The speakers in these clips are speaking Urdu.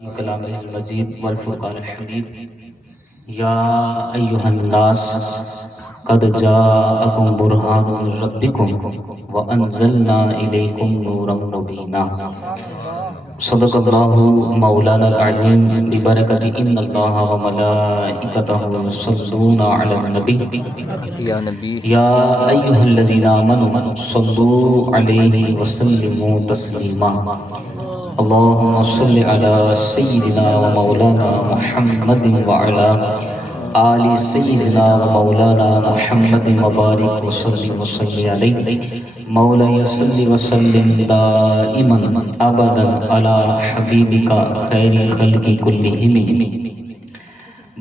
کلام المجید والفرقان الحمید یا ایہا الناس قد جاءکم برہان من ربکم وانزلنا الیکم نورا مبینا صدق اللہ مولانا العظیم ببرکت ان اللہ وملائکتہ یصلون علی النبی یا ایہا الذین آمنوا صلوا علیہ وسلموا تسلیما اللهم صل على سيدنا ومولانا محمد وعلى آل سيدنا ومولانا محمد وبارك وسلم عليه مولاي صل وسلم دائما ابدا على حبيبك خير خلق كلهم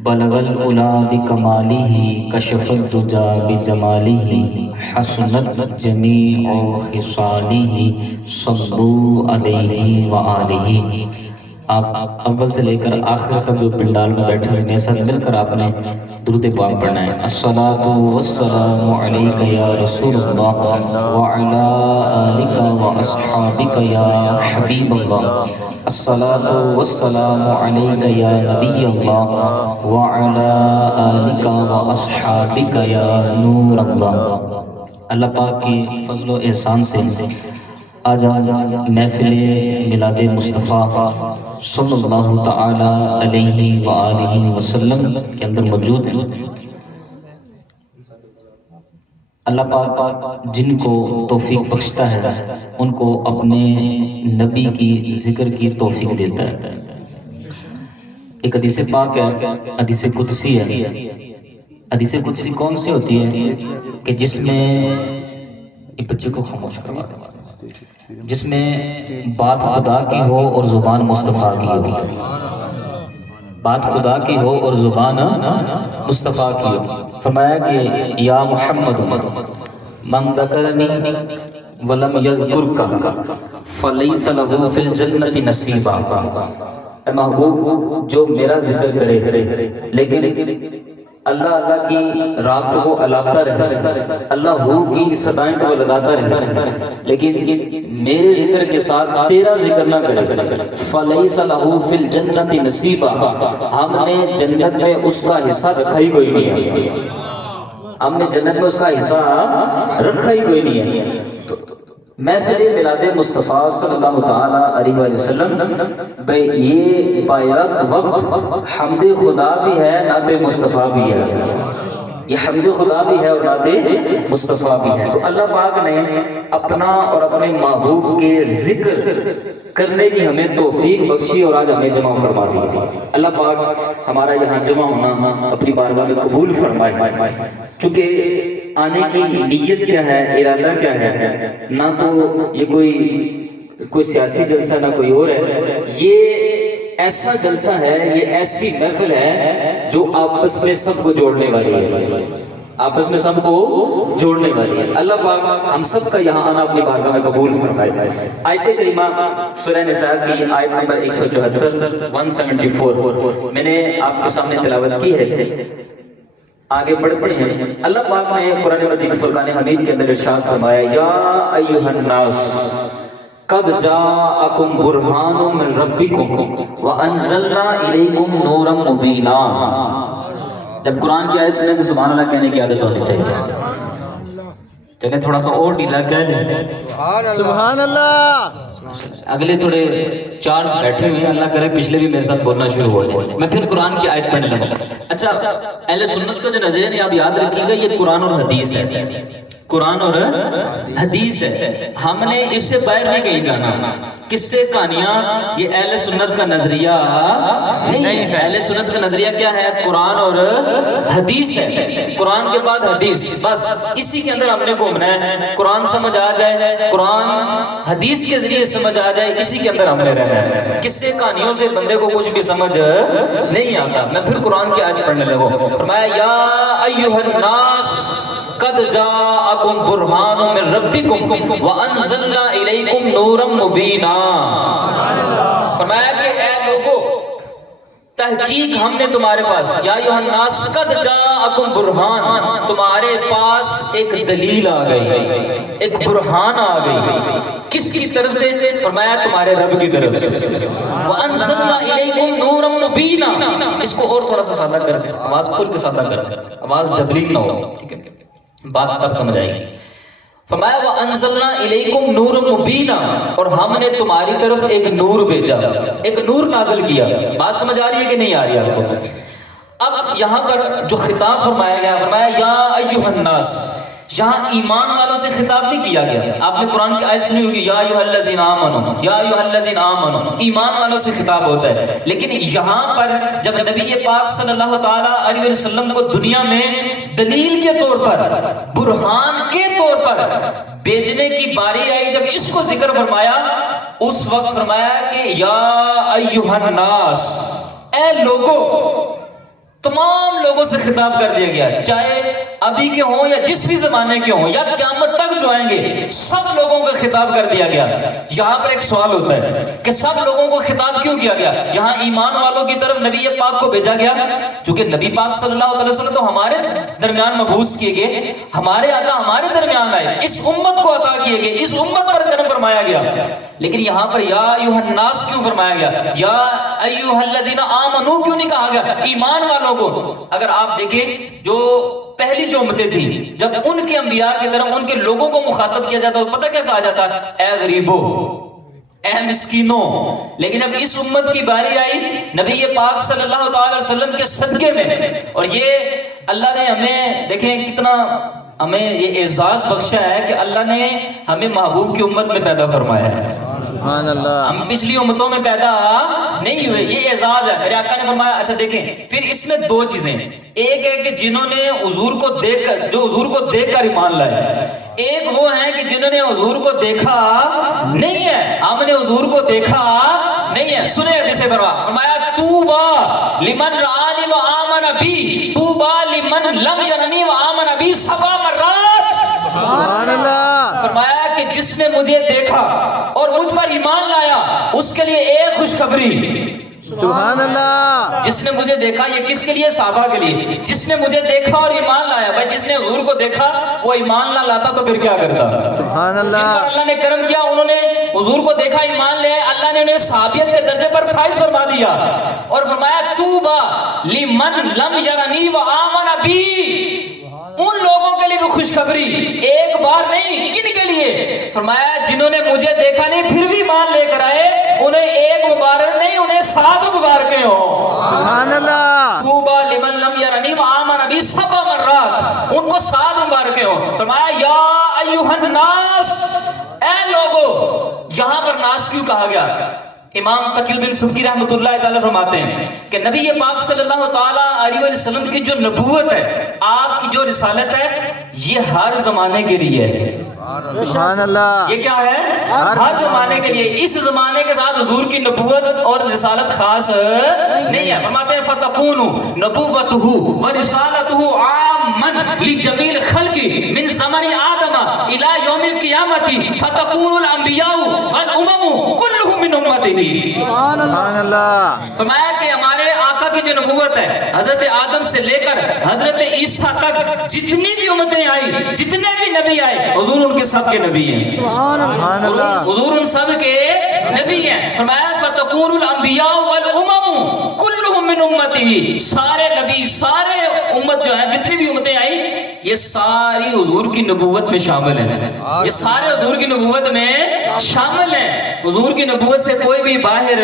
بلغ العلا بکمالہ کشف الدجا بجمالہ حسنت جمیع خصالہ صلوا علیہ وآلہ۔ آپ اول سے لے کر آخر تک جو پنڈال میں بیٹھے ہوئے میرے ساتھ مل کر آپ نے درود پاک پڑھنا ہے۔ الصلاۃ والسلام علیک یا رسول اللہ وعلی آلک واصحابک یا حبیب اللہ۔ الصلاۃ والسلام علیک یا نبی اللہ وعلی آلک واصحابک یا نور اللہ۔ اللہ پاک کی فضل و احسان سے آج محفل میلاد مصطفیٰ صلی اللہ تعالی علیہ وآلہ وسلم کے اندر موجود ہیں۔ اللہ پاک جن کو توفیق بخشتا ہے ان کو اپنے نبی کی ذکر کی توفیق دیتا ہے۔ ایک حدیث پاک ہے، حدیث قدسی ہے۔ حدیث قدسی کون سی ہوتی ہے کہ جس میں ایک بچے کو خاموش کروا دیں، جس میں بات خدا کی ہو اور زبان مصطفیٰ کی ہو، بات خدا کی ہو اور زبان مصطفیٰ کی ہو۔ فرمایا کہ یا محمد من ذکرنی ولم یذکرک فلیس لہ فی الجنت نصیبا۔ اے محبوب جو میرا ذکر کرے لیکن اللہ اللہ کی رات کو الاپتا رہے، اللہ ہو کی صدائیں کو لگاتا رہے، لیکن میرے ذکر کے ساتھ تیرا ذکر نہ کرے، فَلَيْسَ لَهُ فِي الْجَنَّةِ نَصِيبًا۔ ہم نے جنت میں اس کا حصہ رکھا ہی کوئی نہیں ہے، ہم نے جنت میں اس کا حصہ رکھا ہی کوئی نہیں ہے۔ محفل میلاد مصطفیٰ صلی اللہ تعالیٰ علیہ وآلہ وسلم یہ بایک وقت حمد خدا بھی ہے، نعت مصطفیٰ بھی ہے، یہ حمد خدا بھی ہے اور نعت مصطفیٰ بھی ہے۔ تو اللہ پاک نے اپنا اور اپنے محبوب کے ذکر کرنے کی ہمیں توفیق بخشی اور آج ہمیں جمع فرما دی۔ اللہ پاک ہمارا یہاں جمع ہونا اپنی بارگاہ میں قبول فرمائے۔ چونکہ آنے کی نیت کیا ہے، ارادہ کیا ہے، نہ تو یہ کوئی سیاسی جلسہ نہ کوئی اور ہے، یہ ایسا جلسہ ہے، یہ ایسی محفل ہے جو آپس میں سب کو جوڑنے والی ہے، آپس میں سب کو جوڑنے والی ہے۔ اللہ پاک ہم سب کا یہاں آنا اپنی بارگاہ میں قبول فرمائے۔ آیت کریمہ سورہ نساء کی آیت نمبر 174 174 میں نے آپ کے سامنے تلاوت کی ہے۔ آگے بڑھتے ہیں۔ اللہ پاک نے قرآن مجید فرقان حمید کے اندر ارشاد فرمایا یا ایھا الناس قد جاءکم برہان من ربکم وانزلنا الیکم نورا مبینا۔ جب قرآن کی آیت سنے تو سبحان اللہ کہنے کی عادت ہونی چاہیے، چلیں تھوڑا سا اور ڈھیلا کہہ لیں سبحان اللہ۔ اگلے تھوڑے چار بیٹھے ہوئے ہیں، اللہ کرے پچھلے بھی میرے ساتھ بولنا شروع ہو جائے، میں پھر قرآن کی آیت پڑھنے لگا۔ اچھا اہل سنت کا جو نظریہ ہے آپ یاد رکھیے گا، یہ قرآن اور حدیث ہے، قرآن اور حدیث ہے، ہم نے اس سے باہر نہیں کہیں جانا۔ قصے کہانیاں یہ اہل سنت کا نظریہ نہیں ہے۔ اہل سنت کا نظریہ کیا ہے؟ قرآن اور حدیث ہے، قرآن کے بعد حدیث، بس اسی کے اندر ہم نے گھومنا ہے۔ قرآن سمجھ آ جائے، قرآن حدیث کے ذریعے سمجھ آ جائے، اسی کے اندر ہم نے رہنا ہے۔ قصے کہانیوں سے بندے کو کچھ بھی سمجھ نہیں آتا۔ میں پھر قرآن کی آیت پڑھنے لگوں۔ فرمایا یا ایھا الناس قد جاءکم برہان من ربکم وانزلنا الیکم نورا مبینا۔ فرمایا کہ اے لوگو تحقیق ہم نے تمہارے پاس، یا ایھا الناس قد جاءکم جاءکم برہان، تمہارے پاس ایک دلیل آ گئی، ایک برہان آ گئی، کس کی طرف سے؟ فرمایا تمہارے رب کی طرف سے۔ وَأَنزَلْنَا إِلَيْكُمْ نُورًا مُبِينًا، اس کو اور تھوڑا سا سادہ کر دیں، آواز کھول کے سادہ کر دیں، آواز ڈبلنگ نہ ہو، ٹھیک ہے، بات تب سمجھ آئے گی۔ فرمایا وَأَنزَلْنَا إِلَيْكُمْ نُورًا مُبِينًا، اور ہم نے تمہاری طرف ایک نور بھیجا، ایک نور نازل کیا۔ بات سمجھ آ رہی ہے کہ نہیں آ رہی ہے آپ کو؟ اب یہاں پر جو خطاب فرمایا گیا، فرمایا یا ایھا الناس، یہاں ایمان والوں سے خطاب نہیں کیا گیا۔ آپ نے قرآن کی آیت سنی ہوگی، یا ایھا الذین آمنوا، یا ایھا الذین آمنوا، ایمان والوں سے خطاب ہوتا ہے۔ لیکن یہاں پر جب نبی پاک صلی اللہ تعالیٰ علیہ وسلم کو دنیا میں دلیل کے طور پر، برہان کے طور پر بھیجنے کی باری آئی، جب اس کو ذکر فرمایا، اس وقت فرمایا کہ یا ایھا الناس، اے لوگوں، تمام لوگوں سے خطاب کر دیا گیا، چاہے ابھی کے ہوں یا جس بھی زمانے کے ہوں یا قیامت تک جو آئیں گے، سب لوگوں کو خطاب کر دیا گیا۔ یہاں پر ایک سوال ہوتا ہے کہ سب لوگوں کو خطاب کیوں کیا گیا؟ یہاں ایمان والوں کی طرف نبی پاک کو بھیجا گیا، چونکہ نبی پاک صلی اللہ علیہ وسلم تو ہمارے درمیان مبعوث کیے گئے، ہمارے آقا ہمارے درمیان آئے، اس امت کو عطا کیے گئے، اس امت پر کرم فرمایا گیا۔ لیکن یہاں پر یا ایھا الناس کیوں فرمایا گیا؟ یا ایھا الذین آمنوا کیوں نہیں کہا گیا؟ ایمان والوں کو۔ اگر آپ دیکھیں جو پہلی جو امتیں تھیں، جب ان کے انبیاء کی طرف ان کے لوگوں کو مخاطب کیا جاتا، پتہ کیا کہا جاتا؟ اے غریبو، اے مسکینوں۔ لیکن جب اس امت کی باری آئی نبی پاک صلی اللہ تعالی وسلم کے صدقے میں، اور یہ اللہ نے ہمیں دیکھیں کتنا ہمیں یہ اعزاز بخشا ہے کہ اللہ نے ہمیں محبوب کی امت میں پیدا فرمایا ہے۔ سبحان اللہ۔ ہم پچھلی امتوں میں پیدا نہیں ہوئے، یہ اعزاز ہے۔ میرے آقا نے فرمایا، اچھا دیکھیں پھر اس میں دو چیزیں، ایک ہے کہ جنہوں نے حضور کو دیکھ کر، جو حضور کو دیکھ کر ایمان لائے، ایک وہ ہیں کہ جنہوں نے حضور کو دیکھا نہیں ہے، ہم نے حضور کو دیکھا نہیں ہے۔ سنیں حدیث فرمایا طوبی لمن رآنی وآمن بی، طوبی لمن لم یرنی وآمن بی 7 مرات۔ سبحان اللہ۔ فرمایا کہ جس نے مجھے دیکھا اور مجھ پر ایمان لایا، اس کے لیے ایک خوشخبری۔ سبحان اللہ۔ جس نے مجھے دیکھا، یہ کس کے لیے؟ صحابہ کے لیے۔ جس نے مجھے دیکھا اور ایمان لایا، بھائی جس نے حضور کو دیکھا وہ ایمان نہ لاتا تو پھر کیا کرتا؟ سبحان جن اللہ۔ پر اللہ نے کرم کیا، انہوں نے حضور کو دیکھا، ایمان لے، اللہ نے انہیں صحابیت کے درجے پر فائز فرما دیا اور فرمایا طوبی لمن لم یرنی وآمن بی، ان لوگوں کے لیے بھی خوشخبری، ایک بار نہیں، کن کے لیے؟ فرمایا جنہوں نے مجھے دیکھا نہیں پھر بھی ایمان لے کر آئے، انہیں ایک مبارک نہیں، انہیں 7 مبارکیں ہوں۔ سبحان اللہ۔ طوبی لمن لم یرنی وآمن بی 7 مرات، ان کو 7 مبارکیں ہوں۔ فرمایا یا ایھا الناس، اے لوگو۔ یہاں پر ناس کیوں کہا گیا؟ امام تقی الدین سبکی رحمۃ اللہ تعالی فرماتے ہیں کہ نبی پاک صلی اللہ تعالیٰ علیہ وسلم کی جو نبوت ہے، آپ کی جو رسالت ہے، یہ ہر زمانے کے لیے ہے۔ سبحان اللہ۔ یہ کیا ہے؟ ہر زمانے کے لیے۔ اس زمانے کے ساتھ حضور کی نبوت اور رسالت خاص نہیں ہے۔ فرماتے ہیں فَتَكُونُ نَبُوَّتُهُ وَرِسَالَتُهُ عَامًّا لِجَمِيعِ الْخَلْقِ مِنْ زَمَنِ آدَمَ إِلَى يَوْمِ الْقِيَامَةِ فَتَكُونُ الْأَنْبِيَاءُ وَالْأُمَمُ كُلُّهُم مِّنْ أُمَّتِهِ۔ سبحان اللہ۔ فرمایا کہ ہمارے آقا کی جو نبوت ہے، حضرت آدم سے لے کر حضرت عیسیٰ تک جتنی بھی امتیں آئی، جتنے بھی نبی آئے، حضور ان کے سب کے نبی ہیں۔ سبحان اللہ۔ حضور ان سب کے نبی ہیں۔ فرمایا فَتَكُونُ الْأَنْبِيَاءُ وَالْأُمَمُ كُلُّهُم مِّنْ أُمَّتِهِ، سارے نبی، سارے امت جو ہیں، جتنی بھی امتیں آئی، یہ ساری حضور کی نبوت میں شامل ہیں، یہ سارے حضور کی نبوت میں شامل ہیں۔ حضور کی نبوت سے کوئی بھی باہر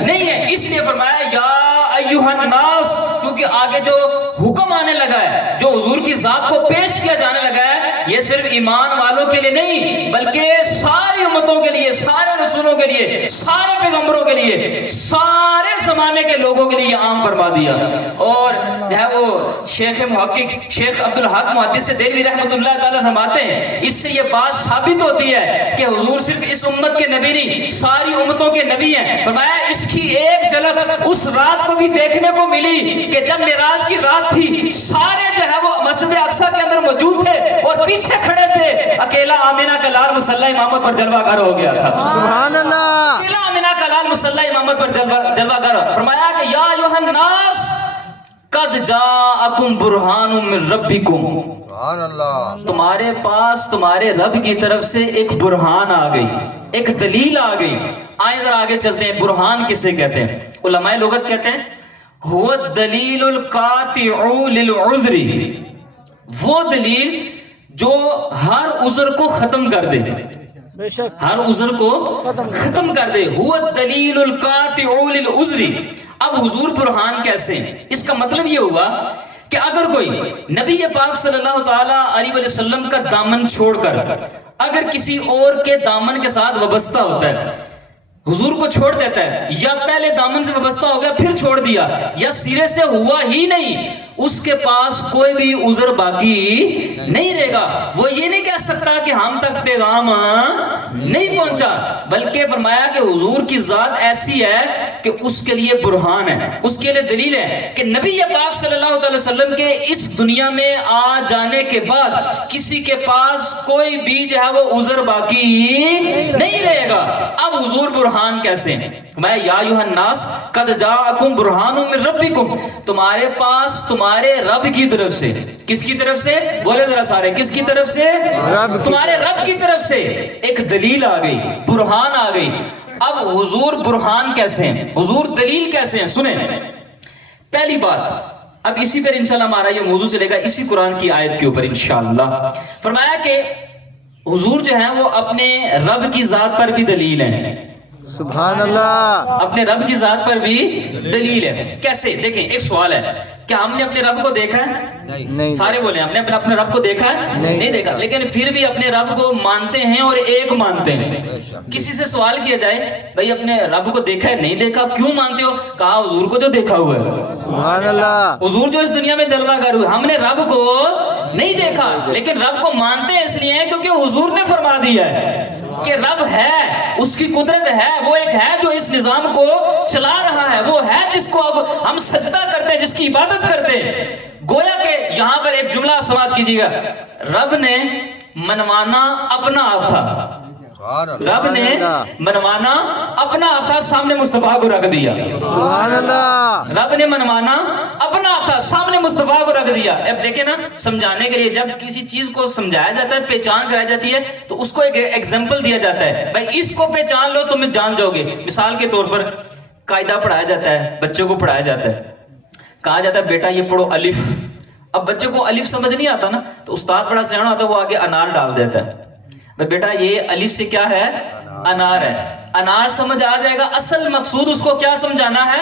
نہیں ہے۔ اس لیے فرمایا یا ایھا الناس، کیونکہ آگے جو حکم آنے لگا ہے، جو حضور کی ذات کو پیش کیا جانے لگا ہے، یہ صرف ایمان والوں کے لیے نہیں بلکہ ساری امتوں کے لیے، سارے رسولوں کے لیے، سارے پیغمبروں کے لیے، سارے زمانے کے لوگوں کے لیے یہ عام فرما دیا۔ اور جو ہے وہ شیخ محقق شیخ عبدالحق محدث دہلوی رحمۃ اللہ تعالی فرماتے ہیں، اس سے یہ بات ثابت ہوتی ہے کہ حضور صرف اس امت کے نبی نہیں، ساری امتوں کے نبی ہیں۔ فرمایا اس کی ایک جھلک اس رات کو بھی دیکھنے کو ملی کہ جب معراج کی رات تھی، سارے جو ہے وہ مسجد اقصیٰ کے اندر موجود تھے اور پیچھے کھڑے تھے، اکیلا آمینہ کا لال مصلی امامت پر جلوہ گر ہو گیا تھا۔ سبحان اللہ۔ اکیلا آمینہ کا لال مصلی امامت پر جلوہ گر۔ فرمایا کہ یا ایھا الناس، قد جاءکم برہان من ربکم، سبحان اللہ، تمہارے پاس تمہارے رب کی طرف سے ایک برہان آ گئی، ایک دلیل آ گئی۔ آئیں ذرا آگے چلتے ہیں، برہان کسے کہتے ہیں؟ علماء لغت کہتے ہیں هو الدلیل القاطع للعذر، وہ دلیل جو ہر عذر کو ختم کر دے، بے شک ہر عذر کو ختم کر دے۔ هو الدلیل القاطع للعذر۔ اب حضور برہان کیسے ہیں؟ اس کا مطلب یہ ہوا کہ اگر کوئی نبی پاک صلی اللہ تعالی علیہ وسلم کا دامن چھوڑ کر اگر کسی اور کے دامن کے ساتھ وابستہ ہوتا ہے، حضور کو چھوڑ دیتا ہے، یا پہلے دامن سے وابستہ ہو گیا پھر چھوڑ دیا، یا سرے سے ہوا ہی نہیں، اس کے پاس کوئی بھی عذر باقی نہیں رہے گا۔ وہ یہ نہیں کہہ سکتا کہ ہم تک پیغام نہیں پہنچا، بلکہ فرمایا کہ حضور کی ذات ایسی ہے کہ اس کے لیے برہان ہے، اس کے لیے دلیل ہے کہ نبی پاک صلی اللہ علیہ وسلم کے اس دنیا میں آ جانے کے بعد کسی کے پاس کوئی بھی جو ہے وہ عذر باقی نہیں رہے گا۔ اب حضور برہان کیسے ہیں؟ میں یا ایھا الناس قد جاءکم برہان من ربکم، تمہارے پاس تمہارے رب کی طرف سے، کس کی طرف سے؟ بولے ذرا سارے، کس کی طرف سے؟ تمہارے رب کی طرف سے ایک دلیل آ گئی، برہان آ گئی۔ اب حضور برہان کیسے ہیں؟ حضور دلیل کیسے ہیں؟ سنیں، پہلی بات، اب اسی پر انشاءاللہ ہمارا یہ موضوع چلے گا، اسی قرآن کی آیت کے اوپر انشاءاللہ۔ فرمایا کہ حضور جو ہیں وہ اپنے رب کی ذات پر بھی دلیل ہیں، سبحان اللہ، اپنے رب کی ذات پر بھی دلیل ہے۔ کیسے؟ دیکھیں، ایک سوال ہے، کیا ہم نے اپنے رب کو دیکھا ہے؟ نہیں، سارے بولے ہم نے اپنے رب کو دیکھا ہے؟ نہیں دیکھا، لیکن پھر بھی اپنے رب کو مانتے ہیں اور ایک مانتے ہیں۔ کسی سے سوال کیا جائے بھائی اپنے رب کو دیکھا ہے؟ نہیں دیکھا، کیوں مانتے ہو؟ کہا حضور کو جو دیکھا ہوا ہے، سبحان اللہ، حضور جو اس دنیا میں جلوہ گر ہوئے، ہم نے رب کو نہیں دیکھا لیکن رب کو مانتے ہیں، اس لیے کیونکہ حضور نے فرما دیا ہے کہ رب ہے، اس کی قدرت ہے، وہ ایک ہے جو اس نظام کو چلا رہا ہے، وہ ہے جس کو اب ہم سجدہ کرتے ہیں، جس کی عبادت کرتے ہیں۔ گویا کہ یہاں پر ایک جملہ سماعت کیجیے گا، رب نے منوانا اپنا آپ تھا، سبحان اللہ، رب نے منوانا اپنا آپ تھا، سامنے مصطفیٰ کو رکھ دیا۔ سبحان اللہ، رب نے منوانا اپنا آپ تھا، سامنے مصطفیٰ کو رکھ دیا۔ اب دیکھیں نا، سمجھانے کے لیے جب کسی چیز کو سمجھایا جاتا ہے، پہچان کرائی جاتی ہے، تو اس کو ایک ایگزامپل دیا جاتا ہے، بھائی اس کو پہچان لو تم جان جاؤ گے۔ مثال کے طور پر قاعدہ پڑھایا جاتا ہے، بچوں کو پڑھایا جاتا ہے، کہا جاتا ہے بیٹا یہ پڑھو الف۔ اب بچے کو الف سمجھ نہیں آتا نا، تو استاد بڑا سیاح ہوتا ہے، وہ آگے انار ڈال دیتا ہے، بھائی بیٹا یہ الف سے کیا ہے؟ انار ہے۔ انار سمجھ آ جائے گا، اصل مقصود اس کو کیا سمجھانا ہے؟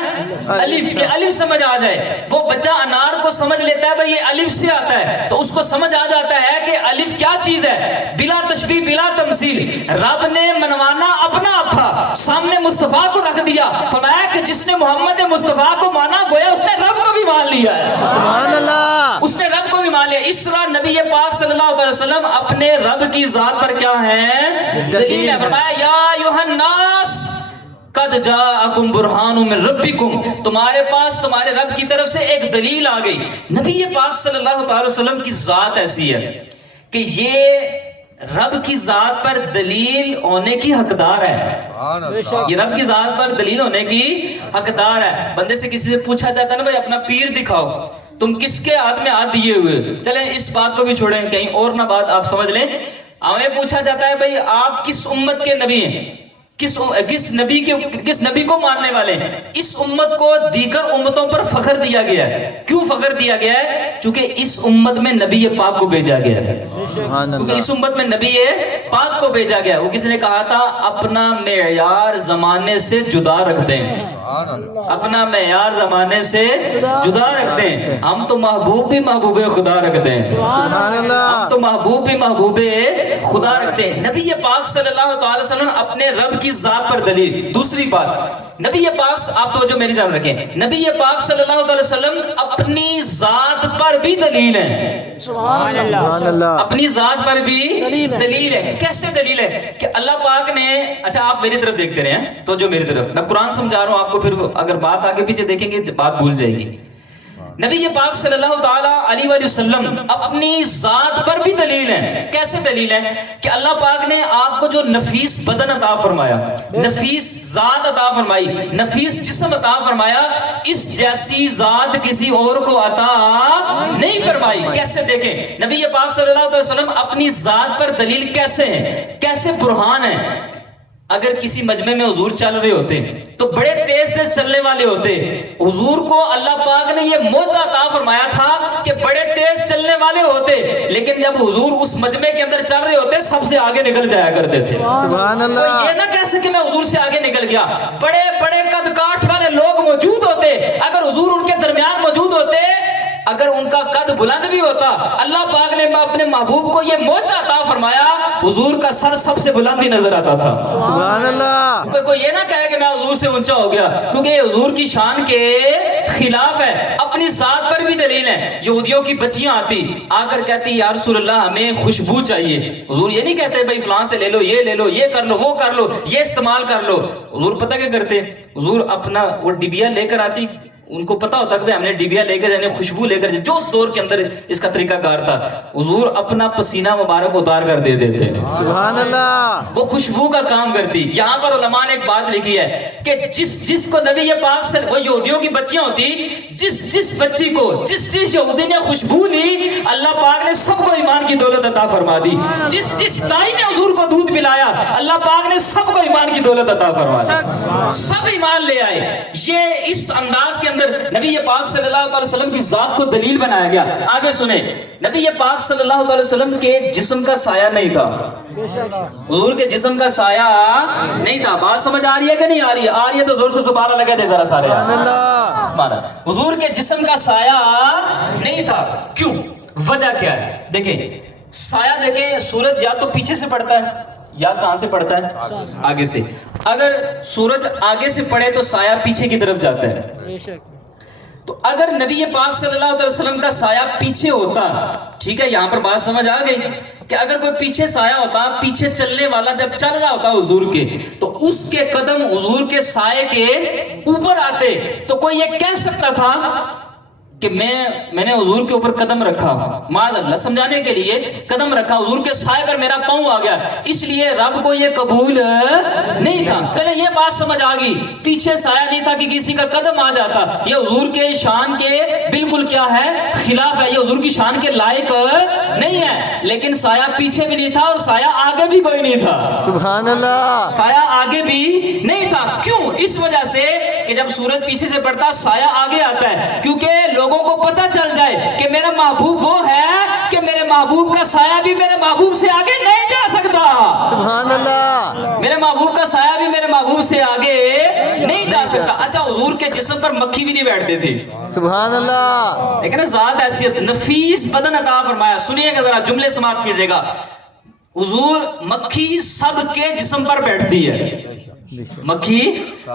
الف، یہ الف سمجھ آ جائے۔ وہ بچہ انار کو سمجھ لیتا ہے بھائی یہ الف سے آتا ہے، تو اس کو سمجھ آ جاتا ہے کہ الف کیا چیز ہے، بلا تشبیہ بلا تمثیل۔ رب نے منوانا اپنا آپ تھا، سامنے مصطفیٰ کو رکھ دیا، فرمایا کہ جس نے محمد مصطفیٰ کو مانا گویا اس نے رب کو بھی مان لیا ہے، سبحان اللہ، اس نے رب کو بھی مان لیا۔ اس طرح نبی پاک صلی اللہ علیہ وسلم اپنے رب کی ذات پر کیا ہے؟ دلیل ہے۔ فرمایا یا ایھا الناس قد جاءکم برہان من ربکم، تمہارے پاس تمہارے رب کی طرف سے ایک دلیل آ گئی۔ نبی پاک صلی اللہ علیہ وسلم کی ذات ایسی ہے کہ یہ رب کی ذات پر دلیل ہونے کی حقدار ہے، سبحان اللہ، یہ رب کی ذات پر دلیل ہونے کی حقدار ہے۔ بندے سے کسی سے پوچھا جاتا ہے نا بھائی اپنا پیر دکھاؤ، تم کس کے ہاتھ میں ہاتھ دیے ہوئے؟ چلیں اس بات کو بھی چھوڑیں، کہیں اور نہ بات آپ سمجھ لیں۔ ہمیں پوچھا جاتا ہے بھائی آپ کس امت کے نبی ہیں، کس نبی کو ماننے والے ہیں؟ اس امت کو دیگر امتوں پر فخر دیا گیا ہے۔ کیوں فخر دیا گیا ہے؟ چونکہ اس امت میں نبی پاک کو بھیجا گیا ہے، سبحان کیونکہ اللہ، اس امت میں نبی پاک کو بھیجا گیا۔ وہ کسی نے کہا تھا اپنا معیار زمانے سے جدا رکھ دیں، سبحان اللہ، اپنا معیار زمانے سے جدا رکھ دیں، ہم تو محبوب بھی محبوب خدا رکھ دیں، سبحان اللہ، ہم تو محبوب بھی محبوب خدا رکھتے ہیں۔ نبی پاک صلی اللہ تعالی وسلم اپنے رب کی ذات پر دلیل۔ دوسری بات، نبی پاک، آپ توجہ میری جانب رکھیں، نبی پاک صلی اللہ علیہ وسلم اپنی ذات پر بھی دلیل ہے، سبحان اللہ، سبحان اللہ، اپنی ذات پر بھی دلیل ہے۔ دلیل ہے۔ کیسے دلیل ہے؟ کہ اللہ پاک نے، اچھا آپ میری طرف دیکھتے رہے ہیں، تو جو میری طرف، میں قرآن سمجھا رہا ہوں آپ کو، پھر اگر بات آگے پیچھے دیکھیں گے بات بھول جائے گی۔ نبی پاک صلی اللہ تعالی علیہ وآلہ وسلم اپنی ذات پر بھی دلیل ہے. کیسے دلیل ہے؟ کہ اللہ پاک نے آپ کو جو نفیس بدن عطا فرمایا، نفیس ذات عطا فرمائی، نفیس جسم عطا فرمایا، اس جیسی ذات کسی اور کو عطا نہیں فرمائی. کیسے دیکھیں نبی پاک صلی اللہ علیہ وسلم اپنی ذات پر دلیل کیسے ہیں، کیسے برہان ہیں. اگر کسی مجمع میں حضور چل رہے ہوتے تو بڑے تیز تیز چلنے والے ہوتے. حضور کو اللہ پاک نے یہ معجزہ عطا فرمایا تھا کہ بڑے تیز چلنے والے ہوتے، لیکن جب حضور اس مجمع کے اندر چل رہے ہوتے سب سے آگے نکل جایا کرتے تھے. سبحان اللہ. کوئی یہ نہ کہہ سکے میں حضور سے آگے نکل گیا. بڑے بڑے قد کاٹھ والے لوگ موجود ہوتے، اگر حضور ان کے درمیان موجود ہوتے، اگر ان کا قد بلند بھی ہوتا، اللہ پاک نے اپنے محبوب کو یہ معجزہ عطا فرمایا، حضور کا سر سب سے بلند ہی نظر آتا تھا. سبحان اللہ. کوئی یہ نہ کہے کہ میں حضور سے اونچا ہو گیا، کیونکہ یہ حضور کی شان کے خلاف ہے. اپنی ذات پر بھی دلیل ہے. یہودیوں کی بچیاں آتی، آ کر کہتی یا رسول اللہ ہمیں خوشبو چاہیے. حضور یہ نہیں کہتے بھائی فلاں سے لے لو، یہ لے لو، یہ کر لو، وہ کر لو، یہ استعمال کر لو. حضور پتہ کیا کرتے؟ حضور اپنا وہ ڈبیا لے کر آتی. ان کو پتا ہوتا کہ ہم نے ڈبیا لے کر جانے، خوشبو لے کر جانے، جو اس دور کے اندر اس کا طریقہ کار تھا. حضور اپنا پسینہ مبارک اتار کر دے دیتے. سبحان اللہ. وہ خوشبو کا کام کرتی. یہاں پر علماء نے ایک بات لکھی ہے کہ جس کو نبی پاک سے وہ یہودیوں کی بچیاں ہوتی، جس بچی کو جس یہودی نے خوشبو لی، اللہ پاک نے سب کو ایمان کی دولت عطا فرما دی. جس دائی نے حضور کو دودھ پلایا، اللہ پاک نے سب کو ایمان کی دولت عطا فرما دی. سب ایمان لے آئے. یہ اس انداز کے اندر نبی پاک صلی اللہ علیہ وسلم کی ذات کو دلیل بنایا گیا. آگے سنیں، نبی پاک صلی اللہ علیہ وسلم کے جسم کا سایہ نہیں تھا. حضور کے جسم کا سایہ نہیں تھا. بات سمجھ آ رہی ہے کہ نہیں آ رہی ہے؟ آ رہی ہے تو زور سے سبحان اللہ کہہ دے ذرا سارے. حضور کے جسم کا سایہ نہیں تھا. کیوں؟ وجہ کیا ہے؟ دیکھیں سایہ، دیکھیں سورج یا تو پیچھے سے پڑتا ہے یا کہاں سے پڑتا ہے؟ آگے سے. اگر سورج آگے سے پڑے تو سایہ پیچھے کی طرف جاتا ہے. تو اگر نبی پاک صلی اللہ علیہ وسلم کا سایہ پیچھے ہوتا، ٹھیک ہے یہاں پر بات سمجھ آ گئی کہ اگر کوئی پیچھے سایہ ہوتا، پیچھے چلنے والا جب چل رہا ہوتا حضور کے، تو اس کے قدم حضور کے سائے کے اوپر آتے، تو کوئی یہ کہہ سکتا تھا کہ میں نے حضور کے اوپر قدم رکھا، معاذ اللہ سمجھانے کے لیے قدم رکھا، حضور کے سائے پر میرا پاؤں آ گیا، اس لیے رب کو یہ قبول نہیں تھا. چلے یہ بات سمجھ آ گئی. پیچھے سایہ نہیں تھا کہ کسی کا قدم آ جاتا، یہ حضور کے شان کے بالکل کیا ہے؟ خلاف ہے. یہ حضور کی شان کے لائق نہیں ہے. لیکن سایہ پیچھے بھی نہیں تھا اور سایہ آگے بھی کوئی نہیں تھا. سبحان اللہ. سایہ آگے بھی نہیں تھا. کیوں؟ اس وجہ سے کہ جب سورج پیچھے سے پڑتا سایہ آگے آتا ہے، کیونکہ لوگوں کو پتہ چل جائے کہ میرا محبوب وہ ہے کہ میرے محبوب کا سایہ بھی میرے محبوب سے آگے نہیں جا سکتا. سبحان اللہ. میرے محبوب کا سایہ بھی میرے محبوب سے آگے نہیں جا سکتا. اچھا حضور کے جسم پر مکھی بھی نہیں بیٹھتے تھے. سبحان اللہ. لیکن ذات حیثیت نفیس بدن عطا فرمایا. سنیے گا ذرا جملے سماعت کیجیے گا. حضور مکھی سب کے جسم پر بیٹھتی ہے. مکھی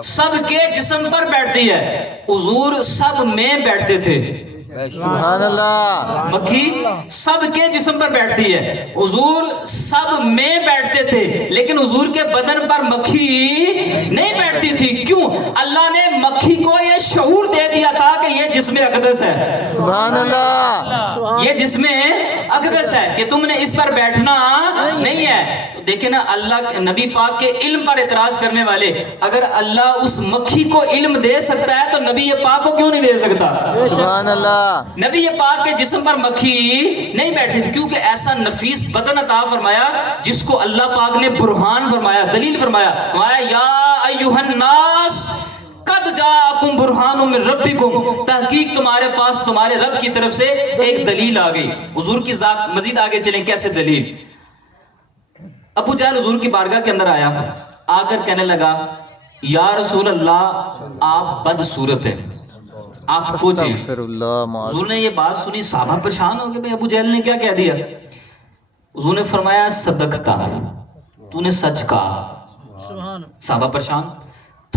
سب کے جسم پر بیٹھتی ہے. حضور سب میں بیٹھتے تھے. سبحان اللہ. مکھی سب کے جسم پر بیٹھتی ہے. حضور سب میں بیٹھتے تھے، لیکن حضور کے بدن پر مکھی نہیں بیٹھتی تھی. کیوں؟ اللہ نے مکھی کو یہ شعور دے دیا تھا کہ یہ جسم اقدس ہے. سبحان اللہ. یہ جسم اقدس ہے کہ تم نے اس پر بیٹھنا نہیں ہے. تو دیکھیں نا، اللہ نبی پاک کے علم پر اعتراض کرنے والے، اگر اللہ اس مکھی کو علم دے سکتا ہے تو نبی پاک کو کیوں نہیں دے سکتا؟ سبحان اللہ. نبی پاک کے جسم پر مکھی نہیں بیٹھتی تھی، کیونکہ ایسا نفیس بدن عطا فرمایا جس کو اللہ پاک نے برہان فرمایا، دلیل فرمایا. یا ایھا الناس قد جاءکم برہان من ربکم، تحقیق تمہارے پاس تمہارے رب کی طرف سے ایک دلیل آ گئی. حضور کی ذات مزید آگے چلیں. کیسے دلیل؟ ابو جہل حضور کی بارگاہ کے اندر آیا، آ کر کہنے لگا یا رسول اللہ آپ بد صورت ہیں، آپ پوچھیں. استغفر اللہ. حضور نے یہ بات سنی، صحابہ پریشان ہو گئے، بھئی ابو جہل نے کیا کہہ دیا؟ حضور نے فرمایا صدقتا، تو نے سچ کہا. صحابہ پریشان.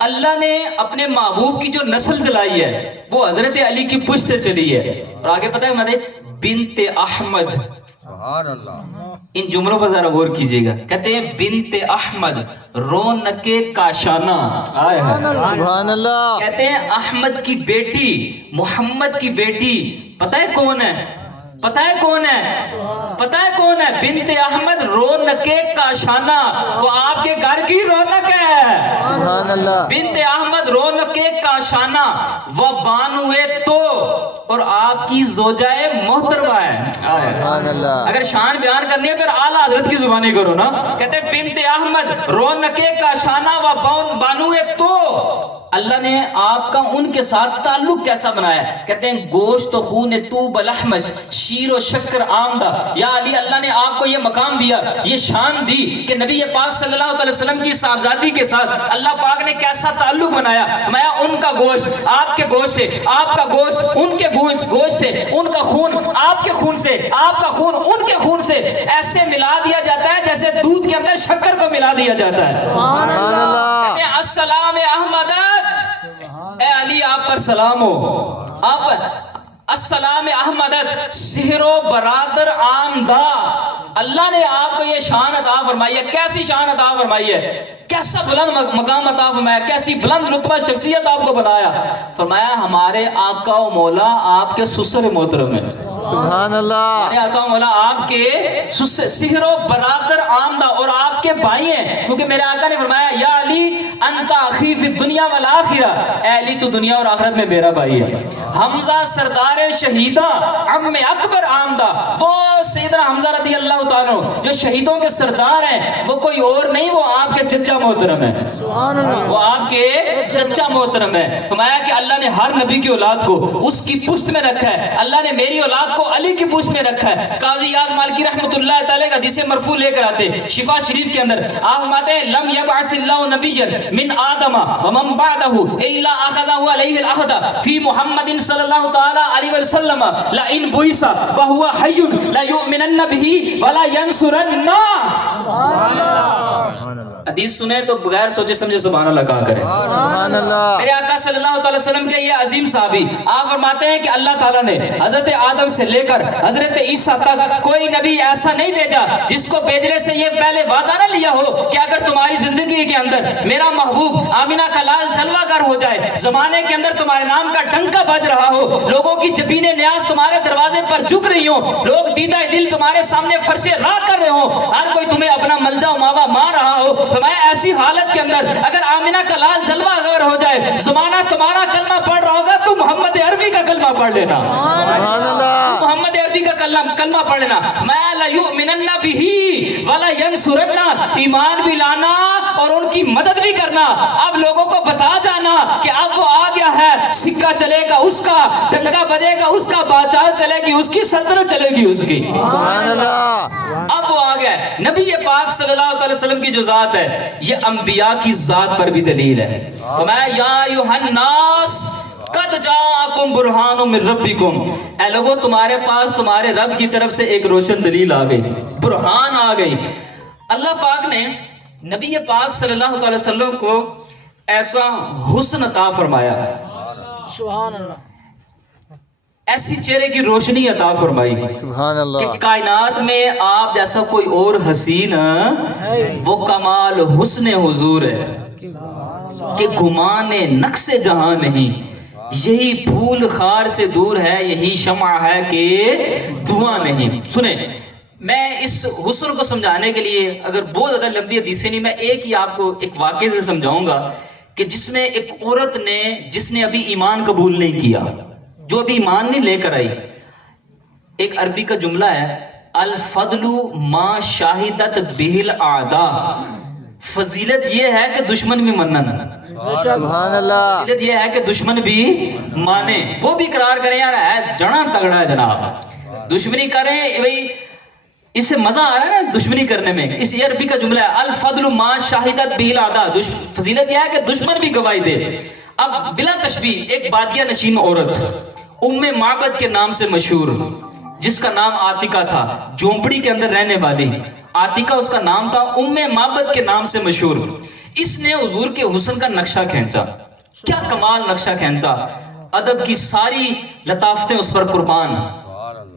اللہ نے اپنے محبوب کی جو نسل چلائی ہے وہ حضرت علی کی پشت سے چلی ہے. اور آگے پتہ ہے ہمارے بنت احمد. سبحان اللہ. ان جملوں پر ذرا غور کیجیے گا. کہتے ہیں بنت احمد رونق کاشانہ. سبحان اللہ. کہتے ہیں احمد کی بیٹی محمد کی بیٹی پتہ ہے کون ہے؟ پتہ ہے کون ہے؟ پتہ ہے کون ہے؟ بنت احمد رونق کاشانہ. وہ آپ کے گھر کی رونق ہے. سبحان اللہ. بنت احمد رونق کاشانہ وہ بانو تو اور آپ کی زوجائے محترمہ ہے. سبحان اللہ. اگر شان بیان کرنی ہے پھر اعلیٰ حضرت کی زبانی کرو نا. کہتے ہیں بنت احمد رونق کاشانہ و بانو تو. اللہ نے آپ کا ان کے ساتھ تعلق کیسا بنایا؟ کہتے ہیں گوشت و خون طوب الاحمش شیر و شکر آمدہ. یا علی اللہ نے آپ کو یہ مقام دیا، یہ شان دی کہ نبی پاک صلی اللہ علیہ وسلم کی صاحبزادی کے ساتھ اللہ پاک نے کیسا تعلق بنایا. میں ان کا گوشت آپ کے گوشت سے، آپ کا گوشت ان کے گوشت سے، ان کا خون آپ کے خون سے، آپ کا خون ان کے خون سے ایسے ملا دیا جاتا ہے جیسے دودھ کے اندر شکر کو ملا دیا جاتا ہے. سبحان اللہ. کہتے ہیں السلام احمدت، اے علی آپ پر سلام ہو. آپ السلام احمدت سحر و برادر آمدہ. اللہ نے آپ کو یہ شان عطا فرمائی ہے. کیسی شان عطا فرمائی ہے؟ کیسا بلند مقام عطا فرمایا، کیسی بلند رتبہ شخصیت آپ کو بنایا. فرمایا ہمارے آقا و مولا آپ کے سسر محترم ہیں. سبحان اللہ. ہمارے آقا و مولا آپ کے سحر و برادر آمدہ اور آپ کے بھائی ہیں. کیونکہ میرے آقا نے فرمایا یا علی انت اخی فی الدنیا والآخرہ، اے علی تو دنیا اور آخرت میں میرا بھائی ہے. حمزہ سردار شہیدہ عم اکبر آمدہ، وہ سیدنا حمزہ رضی اللہ تعالیٰ جو شہیدوں کے سردار ہیں وہ کوئی اور نہیں، وہ آپ کے چچا محترم ہے. وہ آپ کے چچا محترم ہے. فرمایا کہ اللہ نے ہر نبی کی اولاد کو اس کی پشت میں رکھا ہے. اللہ نے میری اولاد کو علی کی پشت میں رکھا ہے. قاضی یاز مالکی رحمۃ اللہ تعالی کا حدیث مرفوع لے کر آتے شفا شریف کے اندر. آپ فرماتے ہیں لم یبعث اللہ نبیا من آدم ومن بعدہ الا اخذہ علیہ العہد فی محمد صلی اللہ تعالی علیہ وسلم لئن بعث وهو حی لیؤمنن به ولا ینصرن. حدیث سنیں تو بغیر سوچے سمجھے سبحان اللہ کہا کریں. سبحان اللہ. میرے آقا صلی اللہ علیہ وسلم کے یہ عظیم صحابی آپ فرماتے ہیں کہ اللہ تعالیٰ نے حضرت آدم سے لے کر حضرت عیسیٰ تک کوئی نبی ایسا نہیں بھیجا جس کو بھیجنے سے یہ پہلے وعدہ نہ لیا ہو کہ اگر تمہاری زندگی کے اندر میرا محبوب آمینہ کا لال جلوہ گر ہو جائے، زمانے کے اندر تمہارے نام کا ڈنکا بج رہا ہو، لوگوں کی جبینیں نیاز تمہارے دروازے پر جھک رہی ہوں، لوگ دیدہ دل تمہارے سامنے فرش راہ کر رہے ہوں، ہر کوئی تمہیں اپنا ملجا و ماوا مان رہا ہو. فرمایا ایسی حالت کے اندر اگر آمینہ کا لال جلوہ گر ہو جائے، زمانہ تمہارا کلمہ پڑھ رہا ہوگا تو محمد عربی کا کلمہ پڑھ لینا. سبحان اللہ. محمد عربی کا کلمہ پڑھ لینا. میں لیؤمنن بہ ولا ینصرن، ایمان بھی لانا اور ان کی مدد بھی کرنا. اب لوگوں کو بتا جانا کہ اب وہ آ گیا ہے، سکہ چلے گا اس کا، ڈنکا بجے گا اس کا، بادشاہ چلے گی اس کی، سلطنت چلے گی اس کی. سبحان اللہ. اب وہ آ گیا ہے. نبی پاک صلی اللہ علیہ وسلم کی جو ذات ہے یہ انبیاء کی ذات پر بھی دلیل ہے. فرمایا یا ایھا الناس قد جاءکم برہان من ربکم، اے لوگو تمہارے پاس تمہارے رب کی طرف سے ایک روشن دلیل آ گئی، برہان آ گئی. اللہ پاک نے نبی پاک صلی اللہ علیہ وسلم کو ایسا حسن عطا فرمایا، سبحان اللہ. ایسی چہرے کی روشنی عطا فرمائی سبحان اللہ. کہ کائنات میں آپ جیسا کوئی اور حسین وہ کمال حسن حضور ہے کہ گمان نقص جہاں نہیں، یہی پھول خار سے دور ہے، یہی شمع ہے کہ دھواں نہیں. سنیں میں اس حسن کو سمجھانے کے لیے اگر بہت زیادہ لمبی حدیثیں نہیں، میں ایک ہی آپ کو ایک واقعے سے سمجھاؤں گا کہ جس میں ایک عورت نے جس نے ابھی ایمان قبول نہیں کیا، جو ابھی ایمان نہیں لے کر آئی. ایک عربی کا جملہ ہے الفضل ما شاہدت بہ الاعداء، فضیلت یہ ہے کہ دشمن بھی منن. سبحان اللہ. فضیلت یہ ہے کہ دشمن بھی مانے، وہ بھی اقرار کریں یار ہے جڑا تگڑا ہے جناب، دشمنی کریں بھائی، اس سے مزہ آ رہا ہے نا دشمنی کرنے میں. اس یہ عربی کا جملہ ہے الفضل ما شاہدت بہ الاعداء، فضیلت یہ ہے کہ دشمن بھی گواہی دے. اب بلا تشبیہ ایک بادیہ نشین عورت ام معبد کے نام سے مشہور، جس کا نام عاتقہ تھا، جھونپڑی کے اندر رہنے والی عاتقہ اس کا نام تھا، ام معبد کے نام سے مشہور. اس نے حضور کے حسن کا نقشہ کھینچا. کیا کمال نقشہ کھینچا, ادب کی ساری لطافتیں اس پر قربان.